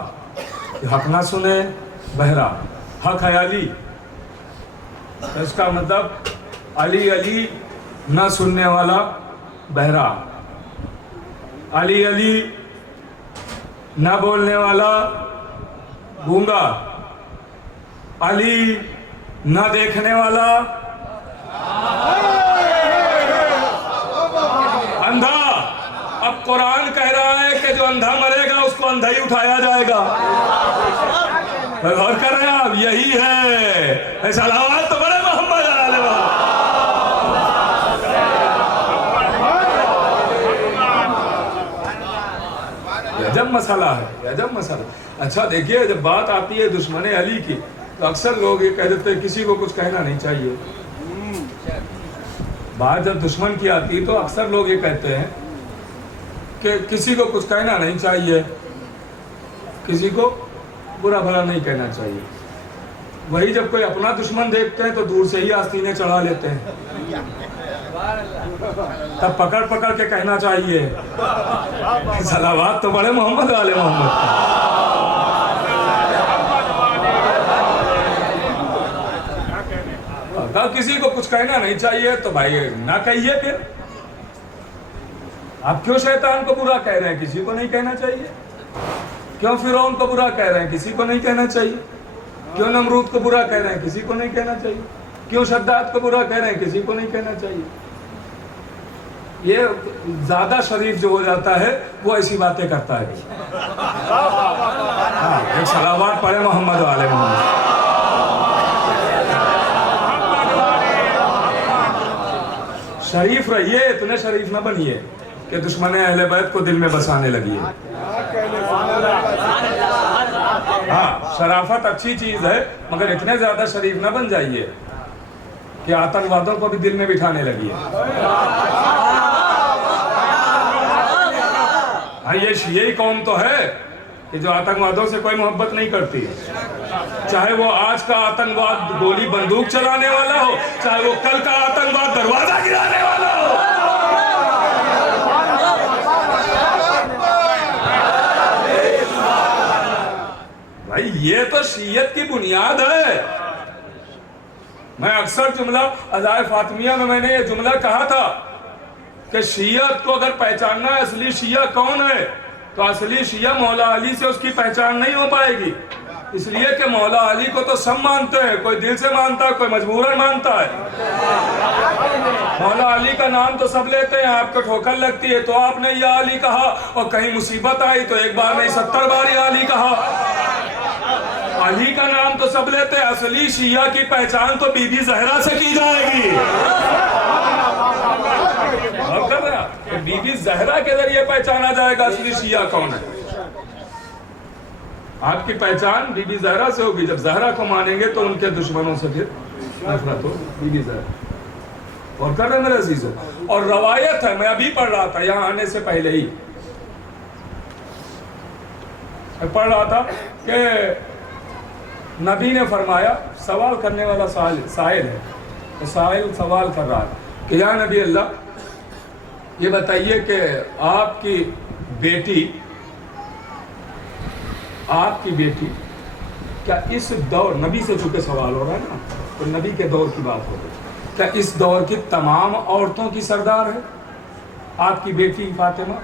جو حق نہ سنے بہرا. حق ہے علی، اس کا مطلب علی علی نہ سننے والا بہرا، علی علی نہ بولنے والا گونگا، علی نہ دیکھنے والا اندھا. اب قرآن کہہ رہا ہے کہ جو اندھا مرے گا اس کو اندھا ہی اٹھایا جائے گا. غور کر رہے ہیں آپ؟ یہی ہے. صلوات تو بڑے محمد علیہ وسلم. عجب مسئلہ ہے، عجب مسئلہ. اچھا دیکھیے جب بات آتی ہے دشمن علی کی تو اکثر لوگ یہ کہہ دیتے ہیں کسی کو کچھ کہنا نہیں چاہیے. بات جب دشمن کی آتی ہے تو اکثر لوگ یہ کہتے ہیں کہ کسی کو کچھ کہنا نہیں چاہیے، کسی کو برا بھلا نہیں کہنا چاہیے. وہی جب کوئی اپنا دشمن دیکھتے ہیں تو دور سے ہی آستینیں چڑھا لیتے ہیں، تب پکڑ پکڑ کے کہنا چاہیے. صلوات تو بڑے محمد والے محمد. اگر کسی کو کچھ کہنا نہیں چاہیے تو بھائی نہ کہیے. پھر آپ کیوں شیطان کو برا کہہ رہے ہیں؟ کسی کو نہیں کہنا چاہیے. کیوں فرعون کو برا کہہ رہے ہیں؟ کسی کو نہیں کہنا چاہیے. کیوں نمرود کو برا کہہ رہے ہیں؟ کسی کو نہیں کہنا چاہیے. کیوں شداد کو برا کہہ رہے ہیں؟ کسی کو نہیں کہنا چاہیے. یہ زیادہ شریف جو ہو جاتا ہے وہ ایسی باتیں کرتا ہے. ایک صلوات پڑھے محمد والے محمد. شریف رہیے، اتنے شریف نہ بنیے کہ دشمن اہل بیت کو دل میں بسانے لگیے. ہاں شرافت اچھی چیز ہے مگر اتنے زیادہ شریف نہ بن جائیے کہ آتنکوادوں کو بھی دل میں بٹھانے لگیے. ہاں یہ شیعی قوم تو ہے کہ جو آتنکوادوں سے کوئی محبت نہیں کرتی، چاہے وہ آج کا آتنکواد گولی بندوق چلانے والا ہو، چاہے وہ کل کا آتنکواد دروازہ گرانے والا ہو. بھائی یہ تو شیعت کی بنیاد ہے. میں اکثر جملہ عزائے فاطمیہ میں نے یہ جملہ کہا تھا کہ شیعت کو اگر پہچاننا ہے اصلی شیعہ کون ہے تو اصلی شیعہ مولا علی سے اس کی پہچان نہیں ہو پائے گی. اس لیے کہ مولا علی کو تو سب مانتے ہیں، کوئی دل سے مانتا ہے، کوئی مجبوراً مانتا ہے. مولا علی کا نام تو سب لیتے ہیں، آپ کو ٹھوکر لگتی ہے تو آپ نے یا علی کہا، اور کہیں مصیبت آئی تو ایک بار نہیں 70 بار یا علی کہا. علی کا نام تو سب لیتے ہیں، اصلی شیعہ کی پہچان تو بی بی زہرا سے کی جائے گی. بی بی زہرا کے ذریعے پہچانا جائے گا اصلی شیعہ کون ہے. آپ کی پہچان بی بی زہرا سے ہوگی. جب زہرا کو مانیں گے تو ان کے دشمنوں سے پھر نفرت ہو. بی بی زہرا اور کر رہے میرے عزیزوں. اور روایت ہے، میں ابھی پڑھ رہا تھا یہاں آنے سے پہلے ہی پڑھ رہا تھا کہ نبی نے فرمایا، سوال کرنے والا سائل ہے، سائل سوال کر رہا ہے کہ یا نبی اللہ یہ بتائیے کہ آپ کی بیٹی کیا اس دور، نبی سے چونکہ سوال ہو رہا ہے نا تو نبی کے دور کی بات ہو رہی ہے، کیا اس دور کی تمام عورتوں کی سردار ہے آپ کی بیٹی فاطمہ؟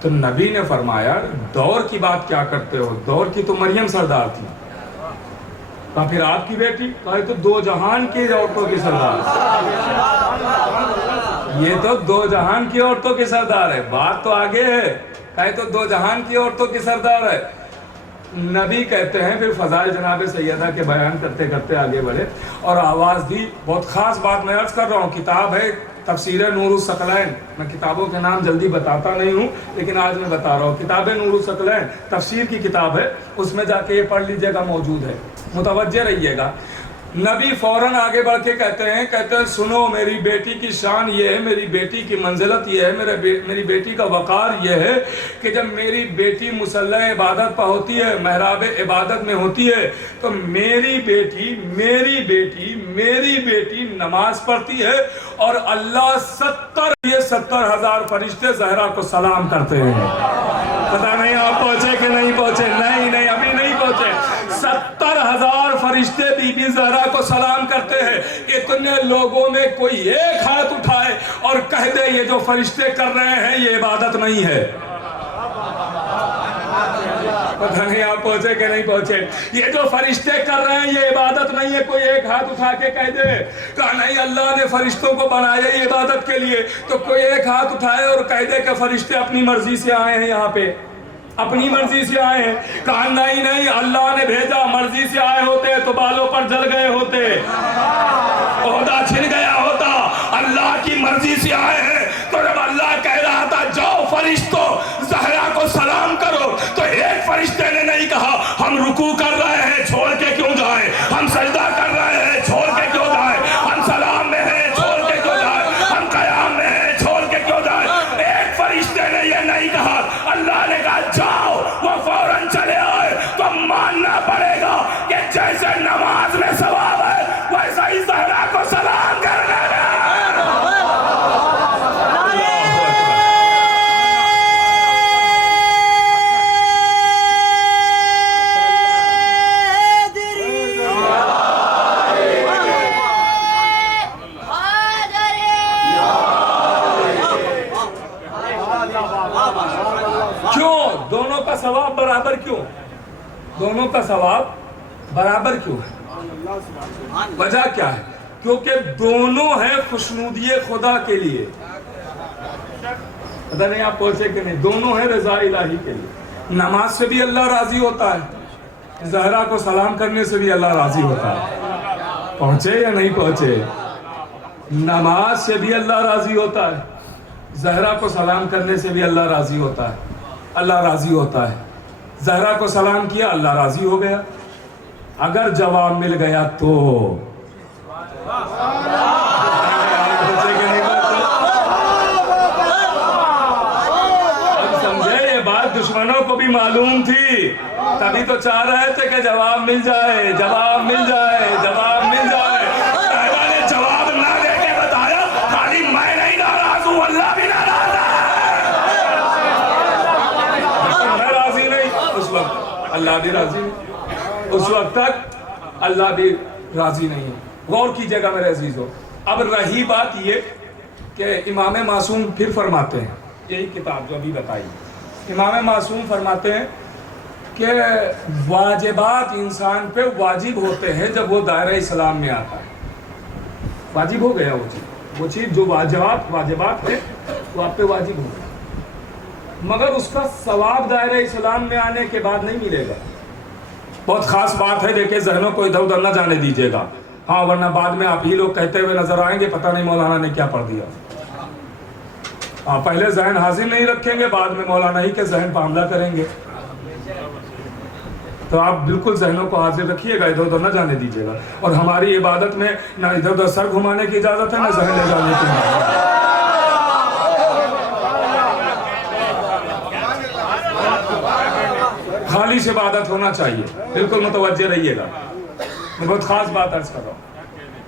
تو نبی نے فرمایا دور کی بات کیا کرتے ہو، دور کی تو مریم سردار تھی. کہا پھر آپ کی بیٹی؟ کہا تو دو جہان کی عورتوں کی سردار، یہ تو دو جہان کی عورتوں کی سردار ہے. بات تو آگے ہے، کہا تو دو جہان کی عورتوں کی سردار ہے. نبی کہتے ہیں پھر فضائل جناب سیدہ کے بیان کرتے کرتے آگے بڑھے اور آواز دی. بہت خاص بات میں عرض کر رہا ہوں، کتاب ہے تفسیر نور الثقلین. میں کتابوں کے نام جلدی بتاتا نہیں ہوں لیکن آج میں بتا رہا ہوں. کتاب نور الثقلین تفسیر کی کتاب ہے، اس میں جا کے یہ پڑھ لیجئے گا، موجود ہے، متوجہ رہیے گا. نبی فوراً آگے بڑھ کے کہتے ہیں سنو میری بیٹی کی شان یہ ہے، میری بیٹی کی منزلت یہ ہے، میری بیٹی کا وقار یہ ہے کہ جب میری بیٹی مصلی عبادت پہ ہوتی ہے، محراب عبادت میں ہوتی ہے، تو میری بیٹی نماز پڑھتی ہے اور اللہ 70,000 فرشتے زہرا کو سلام کرتے ہیں۔ پتہ نہیں آپ پہنچے کہ نہیں پہنچے؟ نہیں ابھی نہیں پہنچے۔ 70,000 فرشتے بی بی زہرا کو سلام کرتے ہیں۔ اتنے لوگوں میں کوئی ایک ہاتھ اٹھائے اور کہہ دے یہ جو فرشتے کر رہے ہیں یہ عبادت نہیں ہے۔ پتہ نہیں آپ پہنچے کہ نہیں پہنچے؟ یہ جو فرشتے کر رہے ہیں یہ عبادت نہیں ہے۔ کوئی ایک ہاتھ اٹھا کے کہہ دے کہ نہیں اللہ نے فرشتوں کو بنایا یہ عبادت کے لیے، تو کوئی ایک ہاتھ اٹھائے اور کہہ دے کہ فرشتے اپنی مرضی سے آئے ہیں، یہاں پہ اپنی مرضی سے آئے ہیں۔ کہا نہیں اللہ نے بھیجا، مرضی سے آئے ہوتے تو بالوں پر جل گئے ہوتے، عہدہ چھن گیا ہوتا۔ اللہ کی مرضی سے آئے ہیں، تو جب اللہ کہہ رہا تھا جاؤ فرشتوں زہرا کو سلام کرو، تو ایک فرشتے نے نہیں کہا ہم رکوع کر رہے ہیں چھوڑ کے کیوں جائیں، ہم سجدہ کر رہے ہیں چھوڑ کے کیوں جائیں، ہم سلام میں ہیں چھوڑ کے کیوں جائیں، ہم قیام میں ہیں چھوڑ کے کیوں جائیں۔ ایک فرشتے نے یہ نہیں کہا۔ اللہ نے کہا جاؤ، وہ فوراً چلے آئے۔ تو ماننا پڑے گا کہ جیسے نماز میں ثواب ہے ویسا ہی زہرا کو سلام کرنے میں۔ دونوں کا ثواب برابر کیوں؟ دونوں کا ثواب برابر کیوں ہے؟ وجہ کیا ہے؟ کیونکہ دونوں ہیں خوشنودی خدا کے لیے۔ پتہ نہیں آپ پہنچے کہ نہیں؟ دونوں ہیں رضا الہی کے لیے۔ نماز سے بھی اللہ راضی ہوتا ہے، زہرا کو سلام کرنے سے بھی اللہ راضی ہوتا ہے۔ پہنچے یا نہیں پہنچے؟ نماز سے بھی اللہ راضی ہوتا ہے، زہرا کو سلام کرنے سے بھی اللہ راضی ہوتا ہے۔ اللہ راضی ہوتا ہے، زہرا کو سلام کیا اللہ راضی ہو گیا۔ اگر جواب مل گیا تو سمجھے؟ یہ بات دشمنوں کو بھی معلوم تھی، تبھی تو چاہ رہے تھے کہ جواب مل جائے، جواب مل جائے، جواب مل جائے۔ پہلا نے جواب نہ دے کے بتایا خالی میں نہیں ناراض ہوں، اللہ بھی ناراض ہے۔ اس وقت اللہ بھی راضی نہیں، اس وقت تک اللہ بھی راضی نہیں ہے۔ غور کیجئے گا میرے عزیزو۔ اب رہی بات یہ کہ امام معصوم پھر فرماتے ہیں، یہی کتاب جو ابھی بتائی، امام معصوم فرماتے ہیں کہ واجبات انسان پہ واجب ہوتے ہیں جب وہ دائرہ اسلام میں آتا ہے۔ واجب ہو گیا وہ چیز جو واجبات ہے وہ آپ پہ واجب ہو گیا، مگر اس کا ثواب دائرہ اسلام میں آنے کے بعد نہیں ملے گا۔ بہت خاص بات ہے، دیکھیں ذہنوں کو ادھر ادھر نہ جانے دیجیے گا، ہاں ورنہ بعد میں آپ ہی لوگ کہتے ہوئے نظر آئیں گے پتہ نہیں مولانا نے کیا پڑھ دیا۔ آپ پہلے ذہن حاضر نہیں رکھیں گے، بعد میں مولانا ہی کے ذہن پہ حملہ کریں گے۔ تو آپ بالکل ذہنوں کو حاضر رکھیے گا، ادھر ادھر نہ جانے دیجیے گا۔ اور ہماری عبادت میں نہ ادھر ادھر سر گھمانے کی اجازت ہے، نہ ذہن لے جانے کی اجازت ہے۔ خالی سے عبادت ہونا چاہیے، بالکل متوجہ رہیے گا۔ میں بہت خاص بات عرض کر رہا ہوں،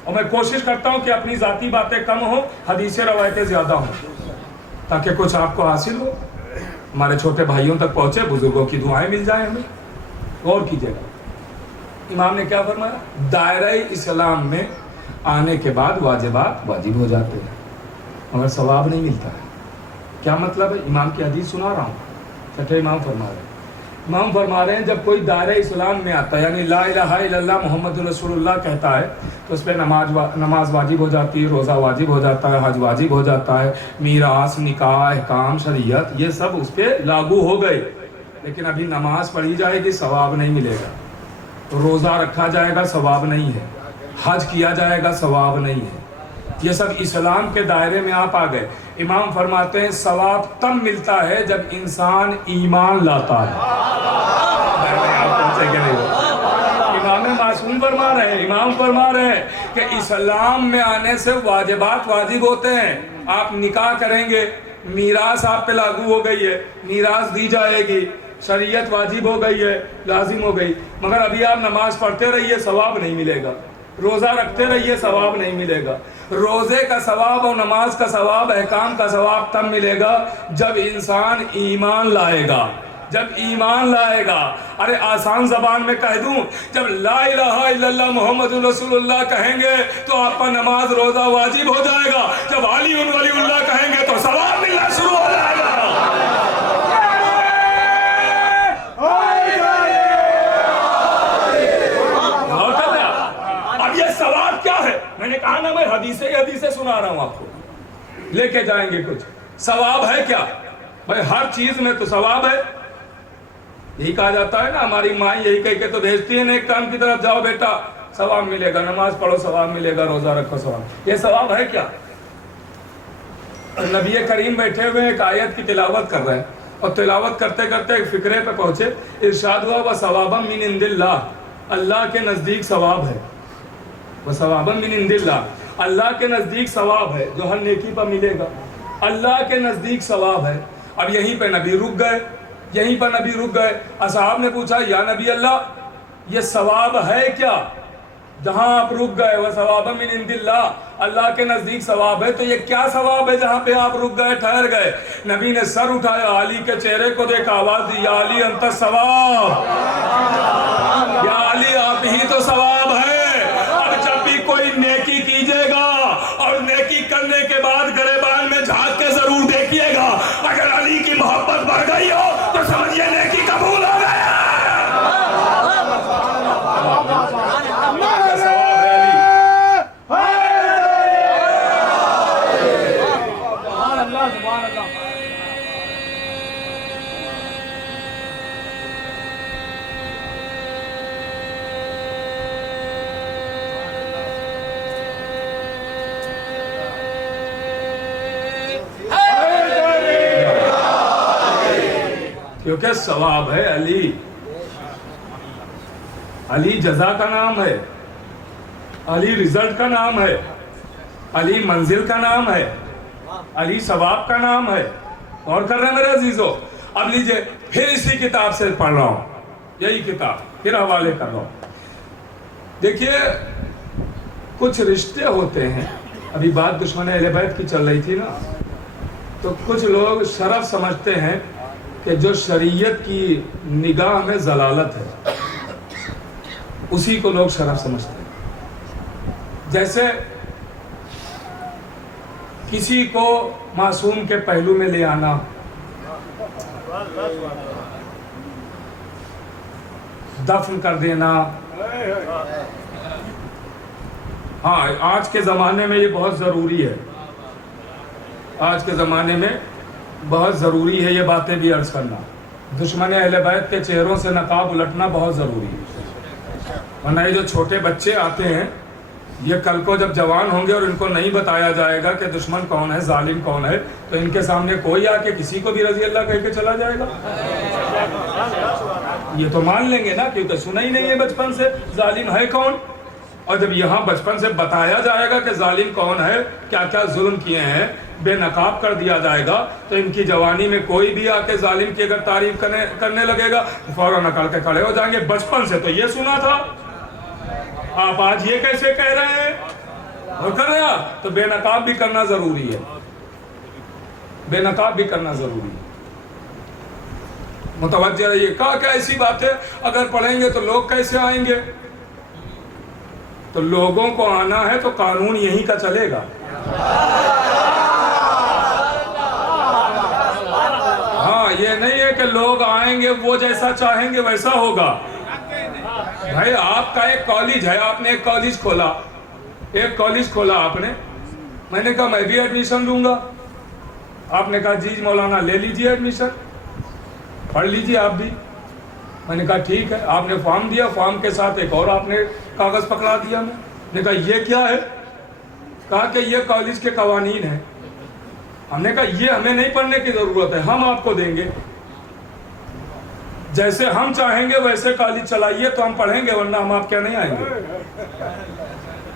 اور میں کوشش کرتا ہوں کہ اپنی ذاتی باتیں کم ہوں، حدیثیں روایتیں زیادہ ہوں، تاکہ کچھ آپ کو حاصل ہو، ہمارے چھوٹے بھائیوں تک پہنچے، بزرگوں کی دعائیں مل جائیں ہمیں۔ غور کیجیے گا امام نے کیا فرمایا؟ دائرہ اسلام میں آنے کے بعد واجبات واجب ہو جاتے ہیں مگر ثواب نہیں ملتا ہے۔ کیا مطلب ہے؟ امام کی حدیث سنا رہا ہوں، چھٹے امام فرما رہے ہیں جب کوئی دائرہ اسلام میں آتا ہے، یعنی لا الہ الا اللہ محمد رسول اللہ کہتا ہے، تو اس پہ نماز واجب ہو جاتی ہے، روزہ واجب ہو جاتا ہے، حج واجب ہو جاتا ہے، میراث، نکاح، احکام، شریعت، یہ سب اس پہ لاگو ہو گئے۔ لیکن ابھی نماز پڑھی جائے گی ثواب نہیں ملے گا، روزہ رکھا جائے گا ثواب نہیں ہے، حج کیا جائے گا ثواب نہیں ہے، یہ سب اسلام کے دائرے میں آپ آ گئے۔ امام فرماتے ہیں ثواب تب ملتا ہے جب انسان ایمان لاتا ہے۔ امام معصوم فرما رہے ہیں، امام فرما رہے ہیں کہ اسلام میں آنے سے واجبات واجب ہوتے ہیں. آپ نکاح کریں گے، میراث آپ پہ لاگو ہو گئی ہے، میراث دی جائے گی، شریعت واجب ہو گئی ہے، لازم ہو گئی. مگر ابھی آپ نماز پڑھتے رہیے، ثواب نہیں ملے گا. روزہ رکھتے رہیے، ثواب نہیں ملے گا. روزے کا ثواب اور نماز کا ثواب، احکام کا ثواب تب ملے گا جب انسان ایمان لائے گا. جب ایمان لائے گا. ارے آسان زبان میں کہہ دوں، جب لا الہ الا اللہ محمد رسول اللہ کہیں گے تو آپ کا نماز روزہ واجب ہو جائے گا. جب علی ولی اللہ کہیں گے تو ثواب ملنا شروع ہو جائے گا. اب یہ ثواب کیا ہے؟ میں نے کہا نا، میں حدیثیں سنا رہا ہوں آپ کو، لے کے جائیں گے کچھ. ثواب ہے کیا بھائی؟ ہر چیز میں تو ثواب ہے. یہی کہا جاتا ہے نا، ہماری ماں یہی کہہ کے تو بھیجتی ہے نیک کام کی طرف، جاؤ بیٹا ثواب ملے گا، نماز پڑھو ثواب ملے گا، روزہ رکھو ثواب. یہ ثواب ہے کیا؟ نبی کریم بیٹھے ہوئے ایک آیت کی تلاوت کر رہے ہیں، اور تلاوت کرتے کرتے ایک فقرے پہ پہنچے. ارشاد ہوا وَثَوَابًا مِّنْ عِندِ اللَّهِ، اللہ کے نزدیک ثواب ہے. وَثَوَابًا مِّنْ عِندِ اللَّهِ، اللہ کے نزدیک ثواب ہے جو ہر نیکی پر ملے گا. اللہ کے نزدیک ثواب ہے. اب یہیں پہ نبی رک گئے. اصحاب نے پوچھا یا نبی اللہ یہ ثواب ہے کیا؟ جہاں آپ رک گئے وَثَوَابًا مِّنْ عِندِ اللَّهِ، اللہ کے نزدیک ثواب ہے، تو یہ کیا ثواب ہے جہاں پہ آپ رک گئے، ٹھہر گئے؟ نبی نے سر اٹھایا، علی کے چہرے کو دیکھا، آواز دی یا علی انت الثواب، یا علی آپ ہی تو ثواب ہے. اب جب بھی کوئی نیکی کیجئے گا اور نیکی کرنے کے بعد گریبان میں جھانک کے ضرور دیکھیے گا، اگر علی کی محبت بڑھ گئی ہو تو سمجھیے نیکی قبول ہو گیا. کیونکہ ثواب ہے. علی جزا کا نام ہے، علی رزلٹ کا نام ہے، علی منزل کا نام ہے، علی ثواب کا نام ہے. اور کر رہے ہیں میرے عزیزو. اب لیجئے پھر اسی کتاب سے پڑھ رہا ہوں، یہی کتاب پھر حوالے کر رہا ہوں. دیکھیے کچھ رشتے ہوتے ہیں، ابھی بات دشمن اہل بیت کی چل رہی تھی نا، تو کچھ لوگ شرف سمجھتے ہیں کہ جو شریعت کی نگاہ میں ضلالت ہے اسی کو لوگ شرف سمجھتے ہیں. جیسے کسی کو معصوم کے پہلو میں لے آنا، دفن کر دینا. ہاں آج کے زمانے میں یہ بہت ضروری ہے، آج کے زمانے میں بہت ضروری ہے یہ باتیں بھی عرض کرنا. دشمن اہل بیت کے چہروں سے نقاب الٹنا بہت ضروری ہے، ورنہ یہ جو چھوٹے بچے آتے ہیں یہ کل کو جب جوان ہوں گے اور ان کو نہیں بتایا جائے گا کہ دشمن کون ہے، ظالم کون ہے، تو ان کے سامنے کوئی آ کے کسی کو بھی رضی اللہ کہہ کے چلا جائے گا. یہ تو مان لیں گے نا، کیونکہ سنا ہی نہیں ہے بچپن سے ظالم ہے کون. اور جب یہاں بچپن سے بتایا جائے گا کہ ظالم کون ہے، کیا کیا ظلم کیے ہیں، بے نقاب کر دیا جائے گا، تو ان کی جوانی میں کوئی بھی آ کے ظالم کی اگر تعریف کرنے لگے گا فوراً نکل کے کھڑے ہو جائیں گے. بچپن سے تو یہ سنا تھا، آپ آج یہ کیسے کہہ رہے ہیں؟ اور کر رہے ہیں تو بے نقاب بھی کرنا ضروری ہے، بے نقاب بھی کرنا ضروری ہے. متوجہ رہیے. کہا کہ ایسی باتیں اگر پڑھیں گے تو لوگ کیسے آئیں گے؟ تو لوگوں کو آنا ہے تو قانون یہیں کا چلے گا. ہاں یہ نہیں ہے کہ لوگ آئیں گے وہ جیسا چاہیں گے ویسا ہوگا. بھائی آپ کا ایک کالج ہے، آپ نے ایک کالج کھولا آپ نے. میں نے کہا میں بھی ایڈمیشن لوں گا. آپ نے کہا جی مولانا لے لیجیے ایڈمیشن، پڑھ لیجیے آپ بھی. میں نے کہا ٹھیک ہے. آپ نے فارم دیا، فارم کے ساتھ ایک اور آپ نے کاغذ پکڑا دیا. میں نے کہا یہ کیا ہے؟ کہا کہ یہ کالج کے قوانین ہیں. ہم نے کہا یہ ہمیں نہیں پڑھنے کی ضرورت ہے، ہم آپ کو دیں گے. جیسے ہم چاہیں گے ویسے کالج چلائیے تو ہم پڑھیں گے، ورنہ ہم آپ کیا نہیں آئیں گے؟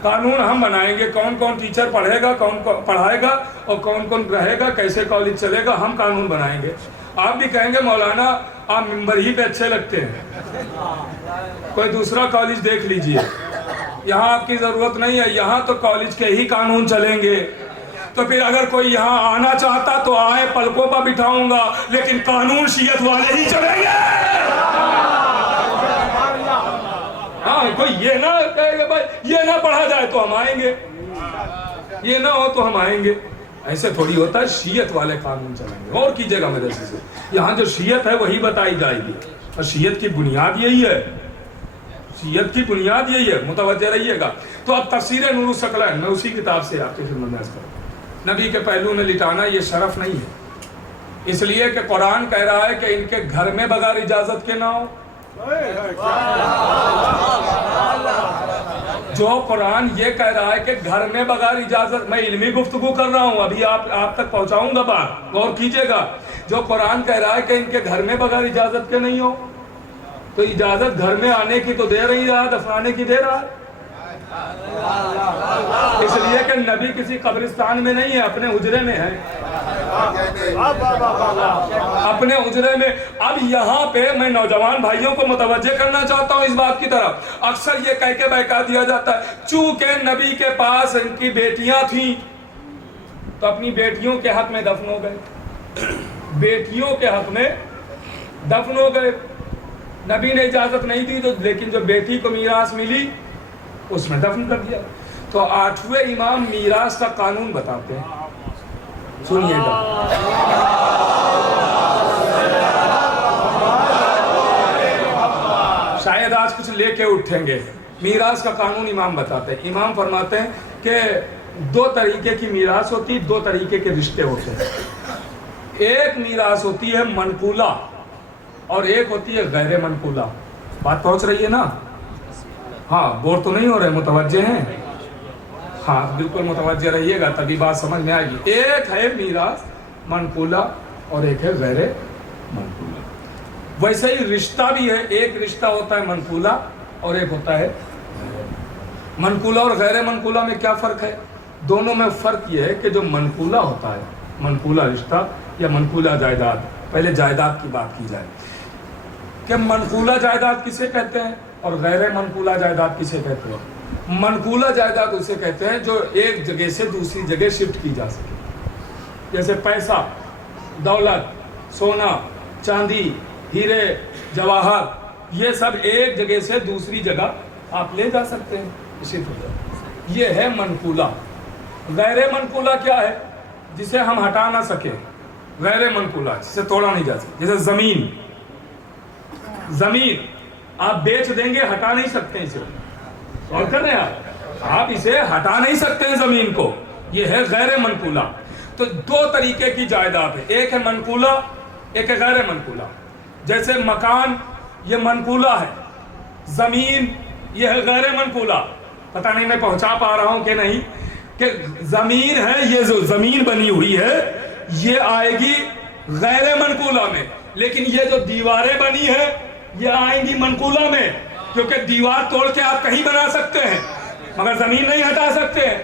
قانون ہم بنائیں گے، کون کون ٹیچر پڑھے گا، کون کون پڑھائے گا اور کون کون رہے گا، کیسے کالج چلے گا، ہم قانون بنائیں گے۔ آپ بھی کہیں گے مولانا آپ ممبر ہی پہ اچھے لگتے ہیں، کوئی دوسرا کالج دیکھ لیجئے، یہاں آپ کی ضرورت نہیں ہے، یہاں تو کالج کے ہی قانون چلیں گے۔ تو پھر اگر کوئی یہاں آنا چاہتا تو آئے، پلکوں پر بٹھاؤں گا، لیکن قانون شیعت والے ہی چلیں گے۔ ہاں، کوئی یہ نہ کہے گا بھائی یہ نہ پڑھا جائے تو ہم آئیں گے، یہ نہ ہو تو ہم آئیں گے، ایسے تھوڑی ہوتا ہے۔ شیعت والے قانون چلیں گے۔ اور کیجئے گا مدرسے سے، یہاں جو شیعت ہے وہی بتائی جائے گی، اور شیعت کی بنیاد یہی ہے، شیعت کی بنیاد یہی ہے، متوجہ رہیے گا۔ تو اب تفسیر نور الثقلین میں اسی کتاب سے آپ کی خدمت میں عرض کروں، نبی کے پہلو میں لٹانا یہ شرف نہیں ہے، اس لیے کہ قرآن کہہ رہا ہے کہ ان کے گھر میں بغیر اجازت کے نہ ہو۔ جو قرآن یہ کہہ رہا ہے کہ گھر میں بغیر اجازت، میں علمی گفتگو کر رہا ہوں، ابھی آپ تک پہنچاؤں گا بات، غور کیجئے گا۔ جو قرآن کہہ رہا ہے کہ ان کے گھر میں بغیر اجازت کے نہیں ہو، تو اجازت گھر میں آنے کی تو دے رہی رہا، دفنانے کی دے رہا ہے۔ اس لیے کہ نبی کسی قبرستان میں نہیں ہے، اپنے حجرے میں ہے، اپنے حجرے میں۔ اب یہاں پہ میں نوجوان بھائیوں کو متوجہ کرنا چاہتا ہوں اس بات کی طرف، اکثر یہ کہہ کے بہکا دیا جاتا ہے چونکہ نبی کے پاس ان کی بیٹیاں تھیں تو اپنی بیٹیوں کے حق میں دفن ہو گئے، بیٹیوں کے حق میں دفن ہو گئے۔ نبی نے اجازت نہیں دی تو، لیکن جو بیٹی کو میراث ملی اس میں دفن کر دیا۔ تو 8ویں امام میراث کا قانون بتاتے ہیں، سنیے گا۔ شاید آج کچھ لے کے اٹھیں گے، میراث کا قانون امام بتاتے ہیں۔ امام فرماتے ہیں کہ 2 طریقے کی میراث ہوتی، 2 طریقے کے رشتے ہوتے ہیں۔ ایک میراث ہوتی ہے منقولہ اور ایک ہوتی ہے غیر منقولہ۔ بات پہنچ رہی ہے نا؟ ہاں، بور تو نہیں ہو رہے، متوجہ ہیں؟ ہاں بالکل متوجہ رہیے گا، تبھی بات سمجھ میں آئے گی۔ ایک ہے میراث منقولہ اور ایک ہے غیر منقولہ۔ ویسے ہی رشتہ بھی ہے، ایک رشتہ ہوتا ہے منقولہ اور ایک ہوتا ہے منقولہ۔ اور غیر منقولہ میں کیا فرق ہے؟ دونوں میں فرق یہ ہے کہ جو منقولہ ہوتا ہے، منقولہ رشتہ یا منقولہ جائیداد، پہلے جائیداد کی بات کی جائے کہ منقولہ جائیداد کسے کہتے ہیں اور غیر منقولہ جائیداد کسے کہتے ہیں؟ منقولہ جائیداد اسے کہتے ہیں جو ایک جگہ سے دوسری جگہ شفٹ کی جا سکے، جیسے پیسہ، دولت، سونا، چاندی، ہیرے، جواہر، یہ سب ایک جگہ سے دوسری جگہ آپ لے جا سکتے ہیں، شفٹ ہو جائے، یہ ہے منقولہ۔ غیر منقولہ کیا ہے؟ جسے ہم ہٹا نہ سکیں، غیر منقولہ جسے توڑا نہیں جا سکے، جیسے زمین، زمین آپ بیچ دیں گے، ہٹا نہیں سکتے اسے، اور کر رہے ہیں آپ اسے ہٹا نہیں سکتے ہیں زمین کو، یہ ہے غیر منقولہ۔ تو 2 طریقے کی جائیداد ہے، ایک ہے منقولہ، ایک ہے غیر منقولہ۔ جیسے مکان یہ منقولہ ہے، زمین یہ ہے غیر منقولہ۔ پتہ نہیں میں پہنچا پا رہا ہوں کہ نہیں، کہ زمین ہے، یہ جو زمین بنی ہوئی ہے یہ آئے گی غیر منقولہ میں، لیکن یہ جو دیواریں بنی ہے یہ آئیں گی منقولہ میں، کیونکہ دیوار توڑ کے آپ کہیں بنا سکتے ہیں مگر زمین نہیں ہٹا سکتے ہیں۔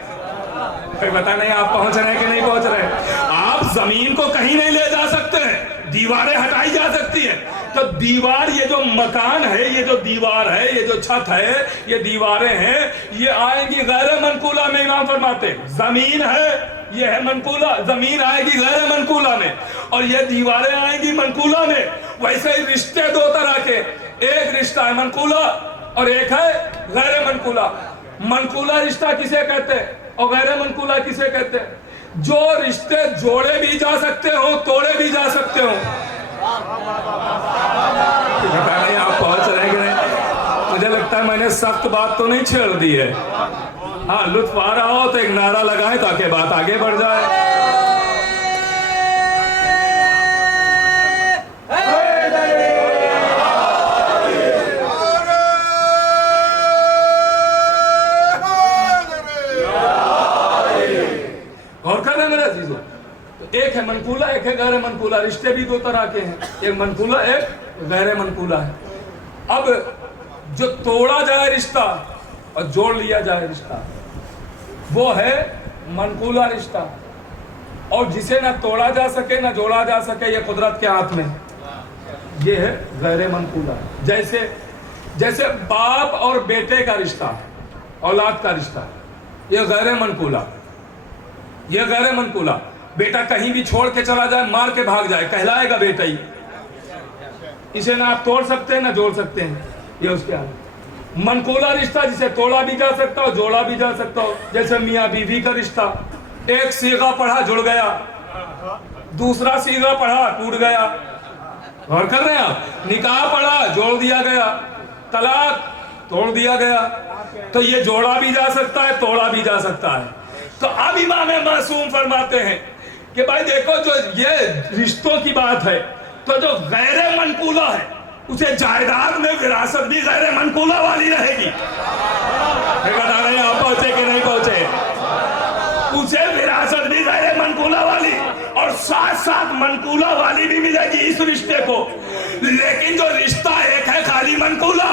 پھر بتا نہیں آپ پہنچ رہے ہیں کہ نہیں پہنچ رہے ہیں؟ آپ زمین کو کہیں نہیں لے جا سکتے ہیں، دیواریں ہٹائی جا سکتی ہیں۔ تو دیوار، یہ جو مکان ہے، یہ جو دیوار ہے، یہ جو چھت ہے، یہ دیواریں ہیں، یہ آئیں گی غیر منقولہ میں۔ امام فرماتے ہیں زمین ہے یہ ہے منقولہ، زمین آئے گی غیر منقولہ میں، اور یہ دیواریں آئیں گی منقولہ میں۔ ویسے ہی رشتے 2 طرح کے، ایک رشتہ ہے منقولہ اور ایک ہے غیر منقولہ۔ منقولہ رشتہ کسے کہتے ہیں اور غیر منقولہ کسے کہتے ہیں؟ جو رشتے جوڑے بھی جا سکتے ہوں، توڑے بھی جا سکتے ہوں۔ پتہ نہیں آپ پہنچ رہے کہ نہیں؟ مجھے لگتا ہے میں نے سخت بات تو نہیں چھیڑ دی ہے۔ ہاں، لطف آ رہا ہو تو ایک نعرہ لگائیں تاکہ بات آگے بڑھ جائے۔ غور کر رہے ہیں میرے عزیزوں؟ ایک ہے منقولہ، ایک ہے غیر منقولہ۔ رشتے بھی 2 طرح کے ہیں، ایک منقولہ، ایک غیر منقولہ ہے. اب جو توڑا جائے رشتہ اور جوڑ لیا جائے رشتہ وہ ہے منقولہ رشتہ, اور جسے نہ توڑا جا سکے نہ جوڑا جا سکے یہ قدرت کے ہاتھ میں, یہ ہے غیر منقولہ. جیسے باپ اور بیٹے کا رشتہ, اولاد کا رشتہ, یہ غیر منقولہ, یہ غیر منقولہ. بیٹا کہیں بھی چھوڑ کے چلا جائے, مار کے بھاگ جائے, کہلائے گا بیٹا ہی. اسے نہ آپ توڑ سکتے ہیں نہ جوڑ سکتے ہیں, یہ اس کے ہاتھ. منقولہ رشتہ جسے توڑا بھی جا سکتا ہو, جوڑا بھی جا سکتا ہو, جیسے میاں بیوی کا رشتہ. ایک صیغہ پڑھا جڑ گیا, دوسرا صیغہ پڑھا ٹوٹ گیا. غور کر رہے ہیں آپ؟ نکاح پڑھا جوڑ دیا گیا, طلاق توڑ دیا گیا. تو یہ جوڑا بھی جا سکتا ہے, توڑا بھی جا سکتا ہے. تو اب امام معصوم فرماتے ہیں کہ بھائی دیکھو جو یہ رشتوں کی بات ہے تو جو غیر منقولہ ہے اسے جائیداد میں وراثت بھی غیر منقولہ والی رہے گی. بتا رہے ہیں آپ پہنچے کہ نہیں پہنچے؟ اسے وراثت بھی غیر منقولہ والی اور ساتھ ساتھ منقولہ والی بھی ملے گی اس رشتے کو. لیکن جو رشتہ ایک ہے خالی منقولہ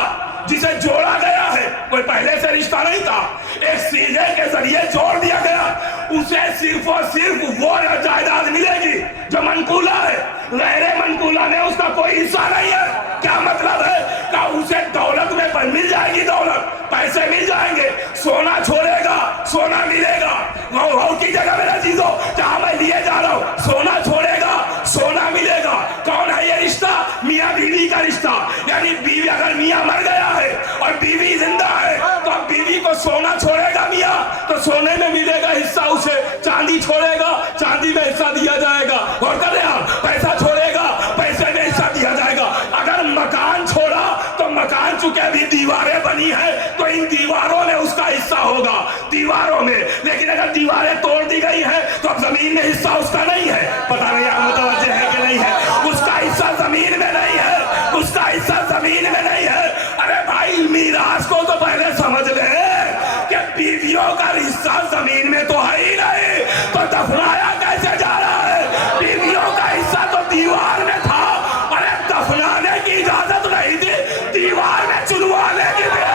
جسے جوڑا گیا ہے, کوئی پہلے سے رشتہ نہیں تھا, ایک سیدھے کے ذریعے جوڑ دیا گیا, اسے صرف اور صرف وہ جائیداد ملے گی جو منقولہ ہے. غیر منقولہ میں اس کا کوئی حصہ نہیں ہے. کیا مطلب ہے کہ اسے دولت میں مل جائے گی, دولت پیسے مل جائیں گے, سونا چھوڑے گا سونا ملے گا. وہ کی جگہ میرا چیزوں جہاں میں لیے جا رہا ہوں, سونا چھوڑے گا سونا ملے گا. کون ہے یہ رشتہ؟ میاں بیوی کا رشتہ. یعنی بیوی, اگر میاں مر گیا ہے اور بیوی زندہ ہے تو اب بیوی کو سونا چھوڑے گا میاں تو سونے میں ملے گا حصہ اسے, چاندی چھوڑے گا چاندی میں حصہ دیا جائے گا. اور کر رہے ہیں پیسہ چھوڑے گا پیسے میں حصہ دیا جائے گا. اگر مکان چھوڑا تو مکان چونکہ بھی دیواریں بنی ہے تو ان دیواروں میں اس کا حصہ ہوگا, دیواروں میں. لیکن اگر دیواریں توڑ دی گئی ہیں تو اب زمین میں حصہ اس کا نہیں ہے. پتہ نہیں آپ متوجہ ہے کہ نہیں ہے؟ اس کا حصہ زمین میں نہیں ہے, اس کا حصہ زمین میں نہیں ہے. ارے بھائی میراث کو تو پہلے سمجھ لے کہ بیویوں کا حصہ زمین میں تو ہے ہی نہیں, تو دفنایا کیسے جا رہا ہے؟ بیویوں کا حصہ تو دیوار میں تھا. ارے دفنانے کی اجازت نہیں تھی, دیوار میں چنوانے کی بھی.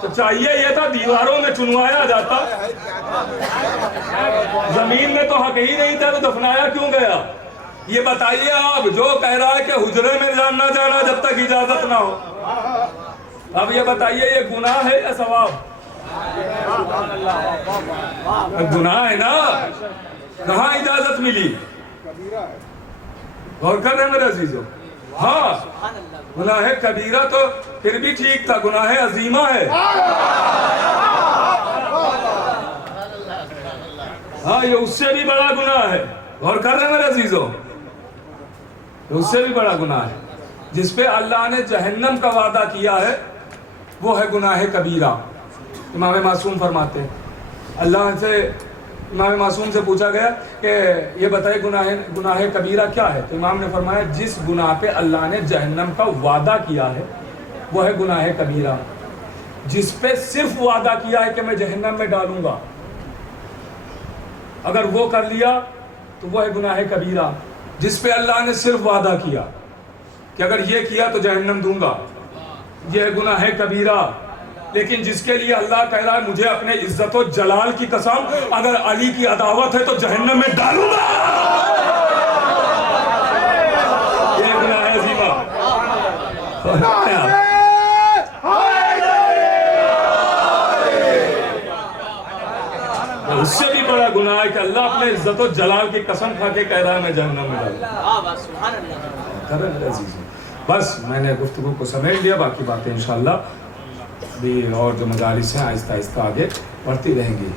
تو چاہیے یہ تھا دیواروں میں چنوایا جاتا, زمین میں تو حق ہی نہیں تھا تو دفنایا کیوں گیا؟ یہ بتائیے آپ. جو کہہ رہا ہے کہ حجرے میں نہ جانا جب تک اجازت نہ ہو, اب یہ بتائیے یہ گناہ ہے یا ثواب؟ گناہ ہے نا, کہاں اجازت ملی؟ غور کر رہے ہیں میرے عزیزوں؟ ہاں گناہ کبیرہ تو پھر بھی ٹھیک تھا, گناہ عظیمہ ہے. ہاں یہ اس سے بھی بڑا گناہ ہے. غور کر رہے ہیں میرے عزیزوں؟ اس سے بھی بڑا گناہ ہے جس پہ اللہ نے جہنم کا وعدہ کیا ہے, وہ ہے گناہ کبیرہ. امام معصوم فرماتے ہیں, اللہ سے امام معصوم سے پوچھا گیا کہ یہ بتائے گناہ کبیرہ کیا ہے؟ تو امام نے فرمایا جس گناہ پہ اللہ نے جہنم کا وعدہ کیا ہے وہ ہے گناہ کبیرہ. جس پہ صرف وعدہ کیا ہے کہ میں جہنم میں ڈالوں گا, اگر وہ کر لیا تو وہ ہے گناہ کبیرہ. جس پہ اللہ نے صرف وعدہ کیا کہ اگر یہ کیا تو جہنم دوں گا, یہ ہے گناہ کبیرہ. لیکن جس کے لیے اللہ کہہ رہا ہے مجھے اپنے عزت و جلال کی قسم اگر علی کی عداوت ہے تو جہنم میں ڈالوں گا, یہ گناہ عظیمہ. اس سے بھی بڑا گناہ ہے کہ اللہ اپنے عزت و جلال کی قسم کھا کے کہہ رہا ہے میں جہنم میں ڈالوں گا. بس میں نے گفتگو کو سمیٹ لیا, باقی باتیں انشاءاللہ بھی اور جو مجالس ہیں آہستہ آہستہ آگے بڑھتی رہیں گی.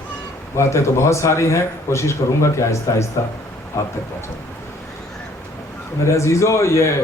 باتیں تو بہت ساری ہیں, کوشش کروں گا کہ آہستہ آہستہ آپ تک پہنچاؤں. میرے عزیزوں, یہ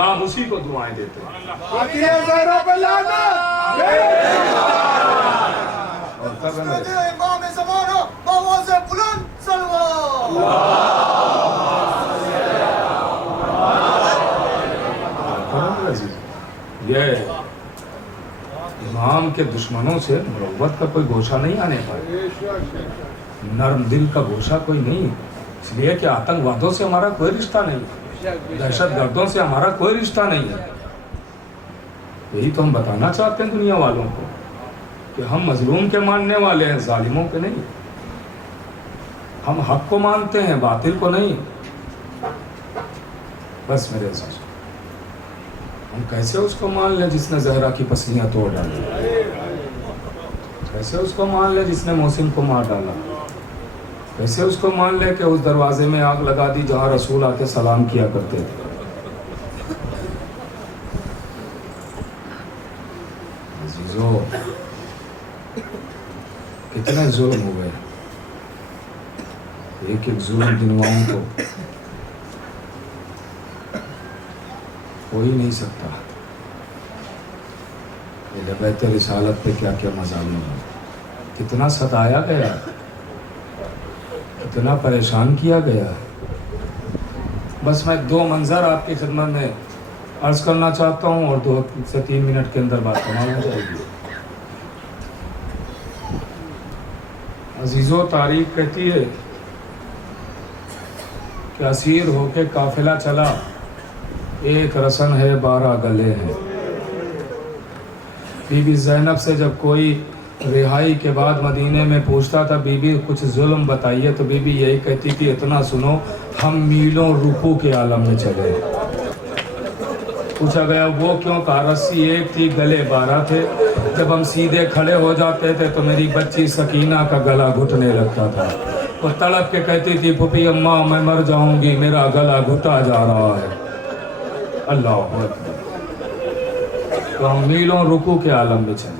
امام اسی کو دعائیں دیتے ہیں. باقی ہے زہرا پہ لعنت. اور تب امام زمانہ آواز بلند صلوات. یہ امام کے دشمنوں سے مروت کا کوئی گوشہ نہیں آنے پایا. نرم دل کا گوشہ کوئی نہیں، اس لیے کہ آتنکوادوں سے ہمارا کوئی رشتہ نہیں، دہشت گردوں سے ہمارا کوئی رشتہ نہیں ہے. یہی تو ہم بتانا چاہتے ہیں دنیا والوں کو کہ ہم مظلوم کے ماننے والے ہیں، ظالموں کے نہیں. ہم حق کو مانتے ہیں، باطل کو نہیں. بس میرے عزیز، ہم کیسے اس کو مان لیں جس نے زہرا کی پسلیاں توڑ ڈالی؟ کیسے اس کو مان لیں جس نے محسن کو مار ڈالا؟ کیسے اس کو مان لیں کہ اس دروازے میں آگ لگا دی جہاں رسول آ کے سلام کیا کرتے تھے؟ عزیزو، کتنے ظلم ہو گئے. ایک ایک ظلم دنواؤں کو ہو ہی نہیں سکتا. بیت رسالت پہ کیا کیا مظالم ہیں، کتنا ستایا گیا، کتنا پریشان کیا گیا. بس میں 2 منظر آپ کی خدمت میں عرض کرنا چاہتا ہوں اور 2 سے 3 منٹ کے اندر بات تمام ہو جائے گی. عزیزو، تاریخ کہتی ہے کہ اسیر ہو کے قافلہ چلا، ایک رسن ہے 12 گلے ہیں. بی بی زینب سے جب کوئی رہائی کے بعد مدینے میں پوچھتا تھا بی بی کچھ ظلم بتائیے، تو بی بی یہی کہتی تھی اتنا سنو، ہم میلوں رکوع کے عالم میں چلے. پوچھا گیا وہ کیوں؟ کہا رسی ایک تھی، گلے 12 تھے. جب ہم سیدھے کھڑے ہو جاتے تھے تو میری بچی سکینہ کا گلا گھٹنے لگتا تھا. وہ تڑپ کے کہتی تھی پھوپھی اماں میں مر جاؤں گی، میرا گلا گھٹا جا رہا ہے. اللہ اکبر. تو ہم میلوں رکوع کے عالم میں چلے.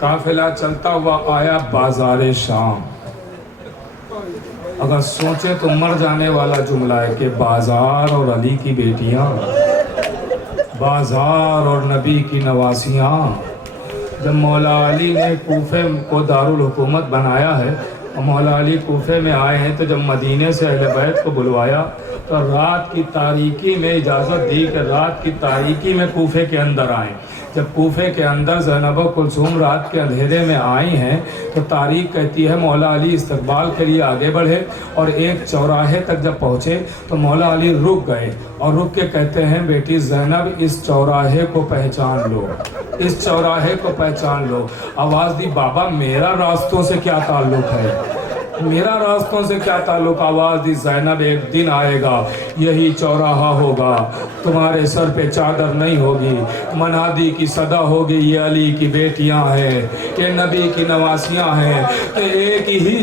قافلہ چلتا ہوا آیا بازار شام. اگر سوچے تو مر جانے والا جملہ ہے کہ بازار اور علی کی بیٹیاں، بازار اور نبی کی نواسیاں. جب مولا علی نے کوفے کو دارالحکومت بنایا ہے اور مولا علی کوفے میں آئے ہیں، تو جب مدینے سے اہل بیت کو بلوایا تو رات کی تاریکی میں اجازت دی کہ رات کی تاریکی میں کوفے کے اندر آئیں. جب کوفے کے اندر زینب و کلثوم رات کے اندھیرے میں آئی ہیں تو تاریخ کہتی ہے مولا علی استقبال کے لیے آگے بڑھے اور ایک چوراہے تک جب پہنچے تو مولا علی رک گئے اور رک کے کہتے ہیں بیٹی زینب اس چوراہے کو پہچان لو، اس چوراہے کو پہچان لو. آواز دی بابا میرا راستوں سے کیا تعلق ہے، میرا راستوں سے کیا تعلق؟ آواز دی زینب ایک دن آئے گا یہی چوراہا ہوگا، تمہارے سر پہ چادر نہیں ہوگی، منادی کی صدا ہوگی یہ علی کی بیٹیاں ہیں، یہ نبی کی نواسیاں ہیں. ایک ہی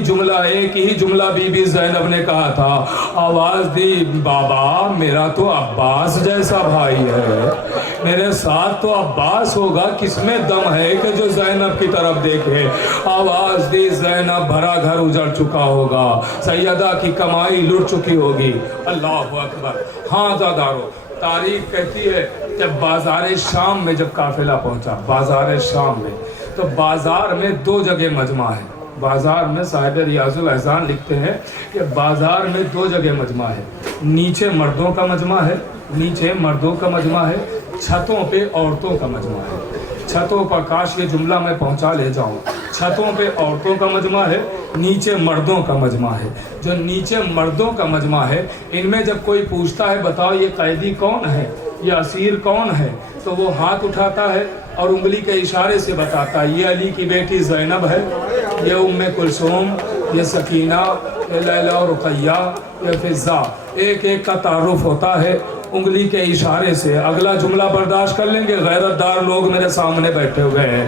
جملہ بی بی زینب نے کہا تھا. آواز دی بابا میرا تو عباس جیسا بھائی ہے، میرے ساتھ تو عباس ہوگا، کس میں دم ہے کہ جو زینب کی طرف دیکھے؟ آواز دی زینب بھرا گھر اجڑ چکا ہوگا، سیدہ کی کمائی لٹ چکی ہوگی. اللہ اکبر. ہاں زادارو، تاریخ کہتی ہے کہ بازار شام میں جب قافلہ پہنچا، بازار شام میں، تو بازار میں 2 جگہ مجمع ہے. بازار میں صاحب ریاض الاحزان لکھتے ہیں کہ بازار میں 2 جگہ مجمع ہے. نیچے مردوں کا مجمع ہے، نیچے مردوں کا مجمع ہے، چھتوں پہ عورتوں کا مجمع ہے. چھتوں پر کاش یہ جملہ میں پہنچا لے جاؤں. چھتوں پہ عورتوں کا مجمع ہے، نیچے مردوں کا مجمع ہے. جو نیچے مردوں کا مجمع ہے ان میں جب کوئی پوچھتا ہے بتاؤ یہ قیدی کون ہے، یہ اسیر کون ہے، تو وہ ہاتھ اٹھاتا ہے اور انگلی کے اشارے سے بتاتا ہے یہ علی کی بیٹی زینب ہے، یہ ام کلثوم، یہ سکینہ، یہ لیلی و رقیہ، یہ فضہ. ایک ایک کا تعارف ہوتا ہے انگلی کے اشارے سے. اگلا جملہ برداشت کر لیں گے، غیرت دار لوگ میرے سامنے بیٹھے ہوئے ہیں.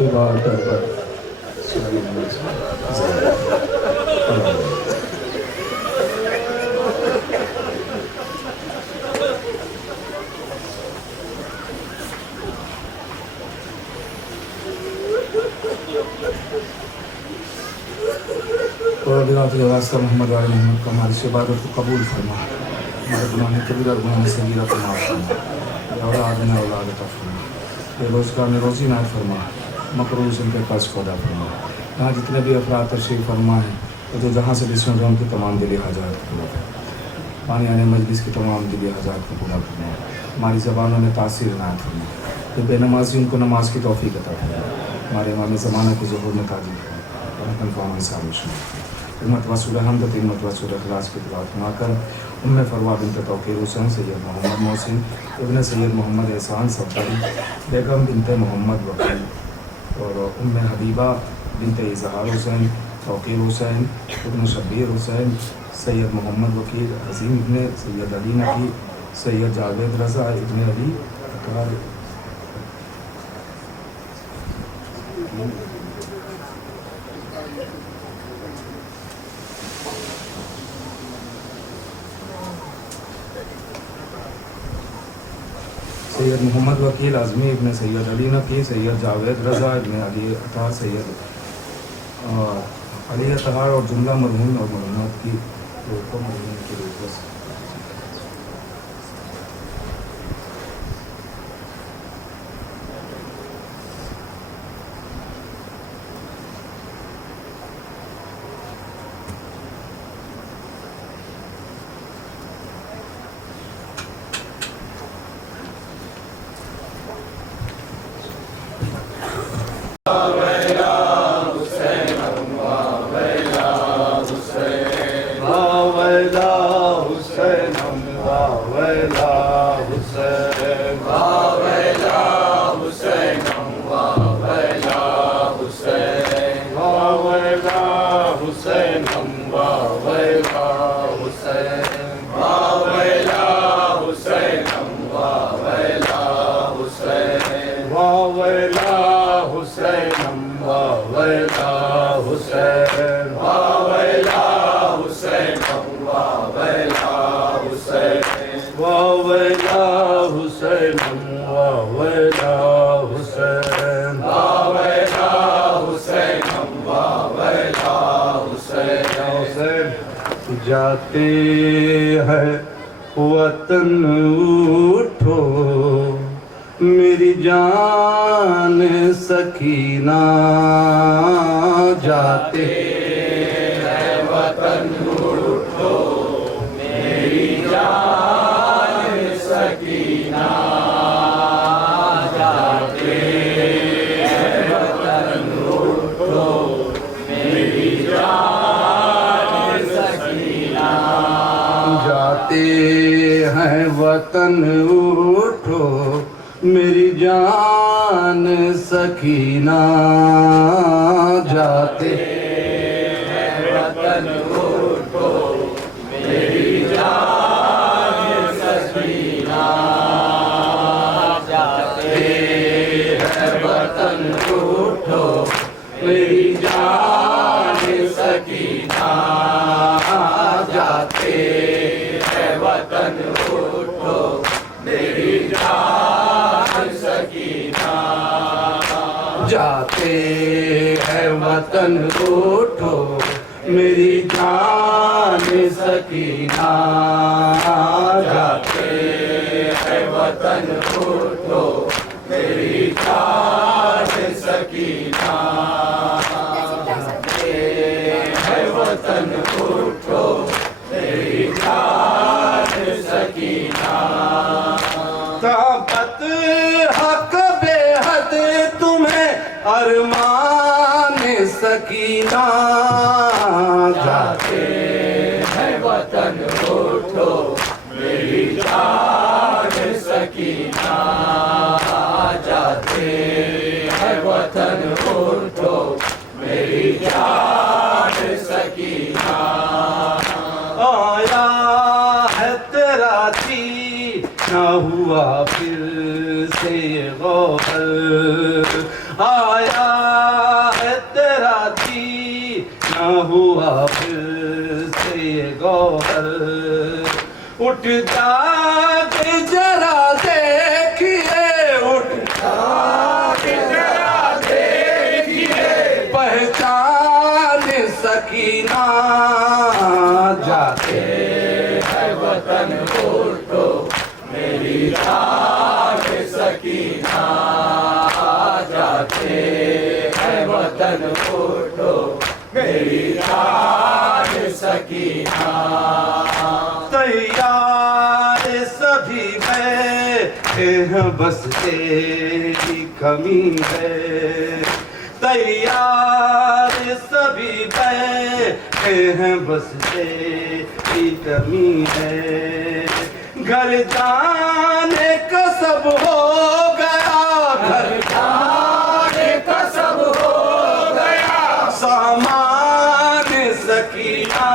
عبادت پر اور دیواتی واسطہ محمد علی محمد کا ہماری سے عبادت کو قبول فرما، ہمارے گناہ کبیرہ گناہ صغیرہ کو معاف فرما، اولاد نے اولاد عطا فرما، بے روزگار میں روزی نائب فرما، مقروض ان کے پاس خدا فرما۔ یہاں جتنے بھی افراد تشریف فرما ہیں وہ جو جہاں سے بھی سن رہے ان کی تمام دلی حاجات کو پورا فرما، پانی آنے مجلس کی تمام دلی حاجات کو پورا فرما، ہماری زبانوں میں تاثیر عنایت فرما، جو بے نمازی ان کو نماز کی توفیق عطا فرما، ہمارے امام زمانہ کی ظہور میں تاجر فرما، اور کنفرم حساب میں شمار امت وصول حمد امت وصول اخلاص کی دعا فرما کر ام فروا بنت توقیر حسین، سید محمد محسن ابن سید محمد احسان صفدری، بیگم بنت محمد وکیل، اور ام حبیبہ بنت اظہار حسین، توقیر حسین ابن شبیر حسین، سید محمد وکیل، عظیم ابن سید علی نقی، سید جاوید رضا ابن علی اکبر، سید محمد وکیل اعظمی ابن سید علی نقی، سید جاوید رضا ابن علی عطا، سید علی اطہار اور جملہ مرحوم اور مرحومات کی روح مرحوم کی روح بس جاتے ہیں وطن اٹھو میری جان سکینہ، جاتے ہیں وطن اٹھو میری جان سکینہ، جاتے ہیں وطن اٹھو میری جان سکینہ، جاتے ہیں وطن اٹھو میری جان سکینہ، جاتے ہیں وطن اٹھو میری جان سکینہ، جاتے ہیں وطن اٹھو میری جان سکینہ، جاتے ہیں وطن اٹھو میری جان سکینہ، جاتے ہیں وطن اٹھو میری جان سکینہ، جاتے ہیں وطن اٹھو میری جان سکینہ، جاتے ہیں وطن اٹھو میری جان سکینہ، طاقت حق بے حد تمہیں ارمان سکینہ، جاتے ہیں وطن اٹھو میری جان سکینہ، جاتے ہیں وطن اٹھو میری جان سکینہ، آیا ہے تیرا جی نہ ہوا پھر سے غوغل، آیا ہے تیرا جی نہ ہوا پھر سے یہ گوہر اٹھ جاتے ذرا دیکھیے اٹھ جاتے ذرا دیکھیے پہچان سکینہ جاتے ہے وطن اٹھو میری جان سکینہ جاتے ہے وطن اٹھو میری جان سکینہ تیار سبھی بیٹھے ہیں بس تیری کمی ہے تیار سبھی بیٹھے ہیں بس تیری کمی ہے گھر جانے کا سب ہو گیا گھر جانے کا سب ہو گیا سامان سکینہ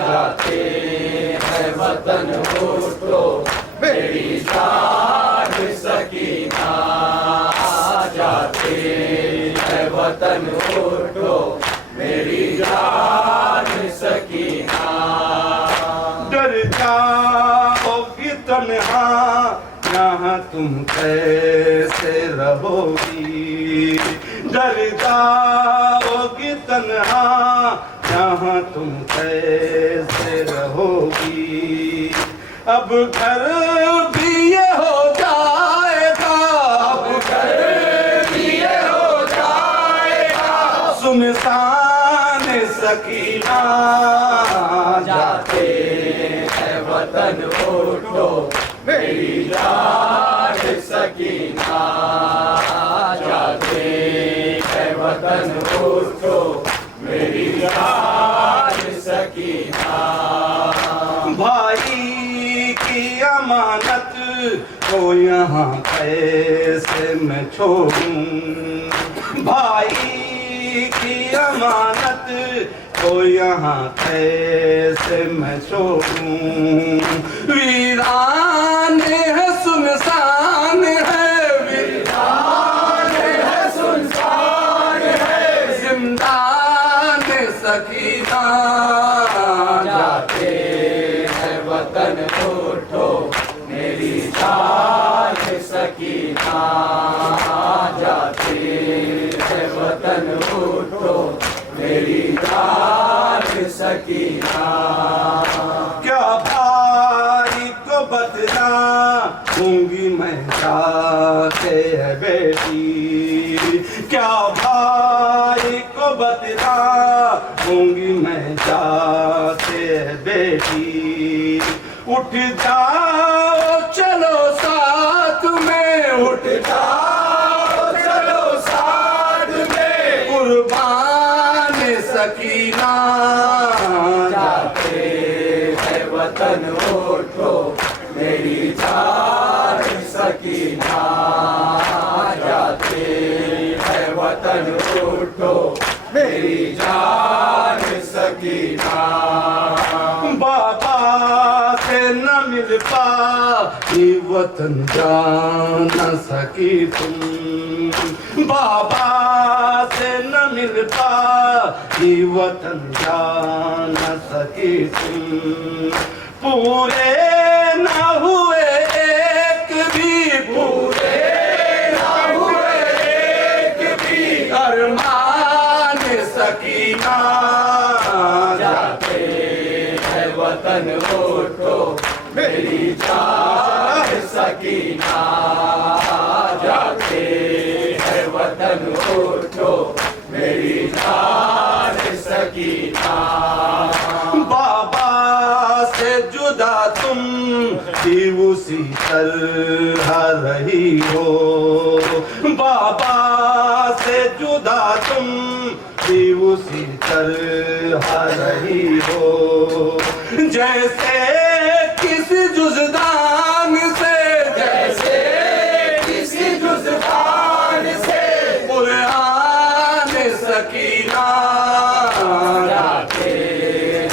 جاتے ہے وطن اٹھو میری جان سکینہ جاتے ہے وطن اٹھو میری جان سکینہ ڈر جاؤ گی تنہا یہاں تم کیسے رہو گی ڈر جاؤ گی تنہا یہاں تم کیسے رہو گی اب گھر بھی یہ ہو جائے گا اب گھر بھی یہ ہو جائے گا سنسان سکینہ جاتے ہے وطن اٹھو میری جان سکینہ جاتے ہے وطن اٹھو میری جان سکینہ بھائی کی امانت کو یہاں کیسے میں چھوڑوں بھائی کی امانت کو یہاں کیسے میں چھوڑوں ویران ہے سنسان ہے ویران ہے سنسان ہے زندان سکینہ جاتے ہے وطن اٹھو میری جان سکینہ جاتے ہے وطن اٹھو میری جان سکینہ کیا بھائی کو بتلاؤں گی میں جاتے ہے بیٹی کیا بھائی کو بتلاؤں گی میں جاتے ہے بیٹی اٹھ جاؤ چلو ساتھ میں اٹھ جاؤ چلو ساتھ میں قربان سکینہ جاتے ہے وطن اٹھو میری جان سکینہ جاتے ہے وطن اٹھو میری جان سکینہ بابا سے نہ مل پائی وطن جا نہ سکی تم بابا سے نہ مل پائی وطن جا نہ سکی تم پورے نہ ہوئے ایک بھی پورے نہ ہوئے ایک بھی ارمان سکینہ جاتے ہے وطن اٹھو میری جان سکینہ جاتے ہے وطن اٹھو میری جان سکینہ بابا سے جدا تم بھی اسی طرح رہی ہو بابا سے جدا تم بھی اسی طرح رہی ہو جیسے کسی جزدان سے جیسے کسی جزدان سے قرآن سکینہ جاتے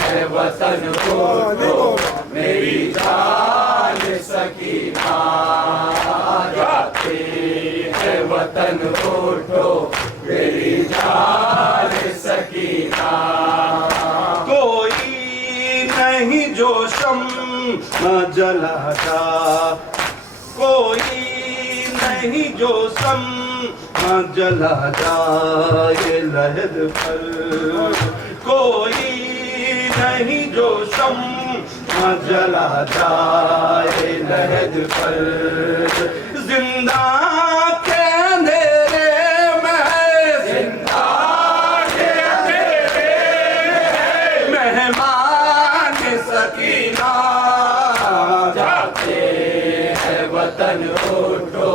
ہے وطن اٹھو میری جان سکینہ جاتے ہے وطن اٹھو میری جان سکینہ کوئی نہیں جو شمع جلاتا کوئی نہیں جو شمع جلاتا یہ لہد پر کوئی نہیں جو شمع جلاتا یہ لہد پر زندہ کے اندھیرے میں زندہ کے اندھیرے مہمان سکینہ جاتے ہیں وطن اٹھو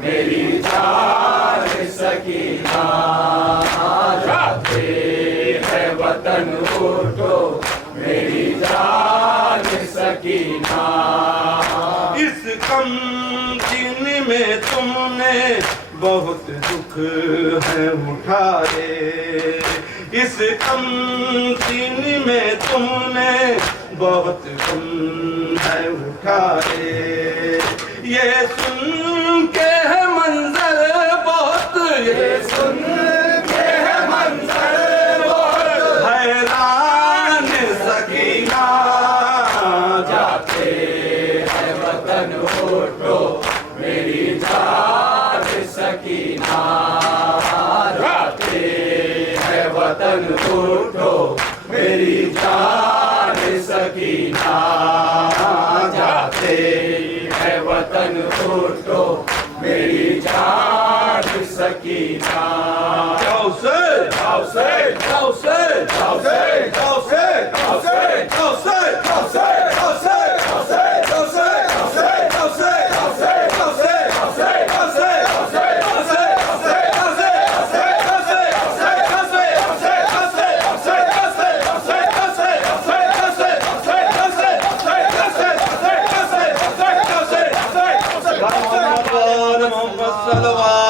میری جان سکینہ جاتے ہیں وطن اٹھو میری جان سکینہ اس غم دن میں تم نے بہت دکھ ہے اٹھائے اس غم دن میں تم نے بہت غم ہے اٹھائے یہ سن کے ہے منظر بہت یہ سن کے ہے منظر بہت حیران سکینہ جاتے ہیں وطن اٹھو میری جان سکینہ جاتے ہیں وطن اٹھو میری جان سکینہ جاتے ہیں وطن اٹھو میری جان سکینہ حسین حسین حسین حسین حسین حسین حسین حسین حسین حسین حسین حسین حسین حسین حسین حسین حسین حسین حسین محمد صلوات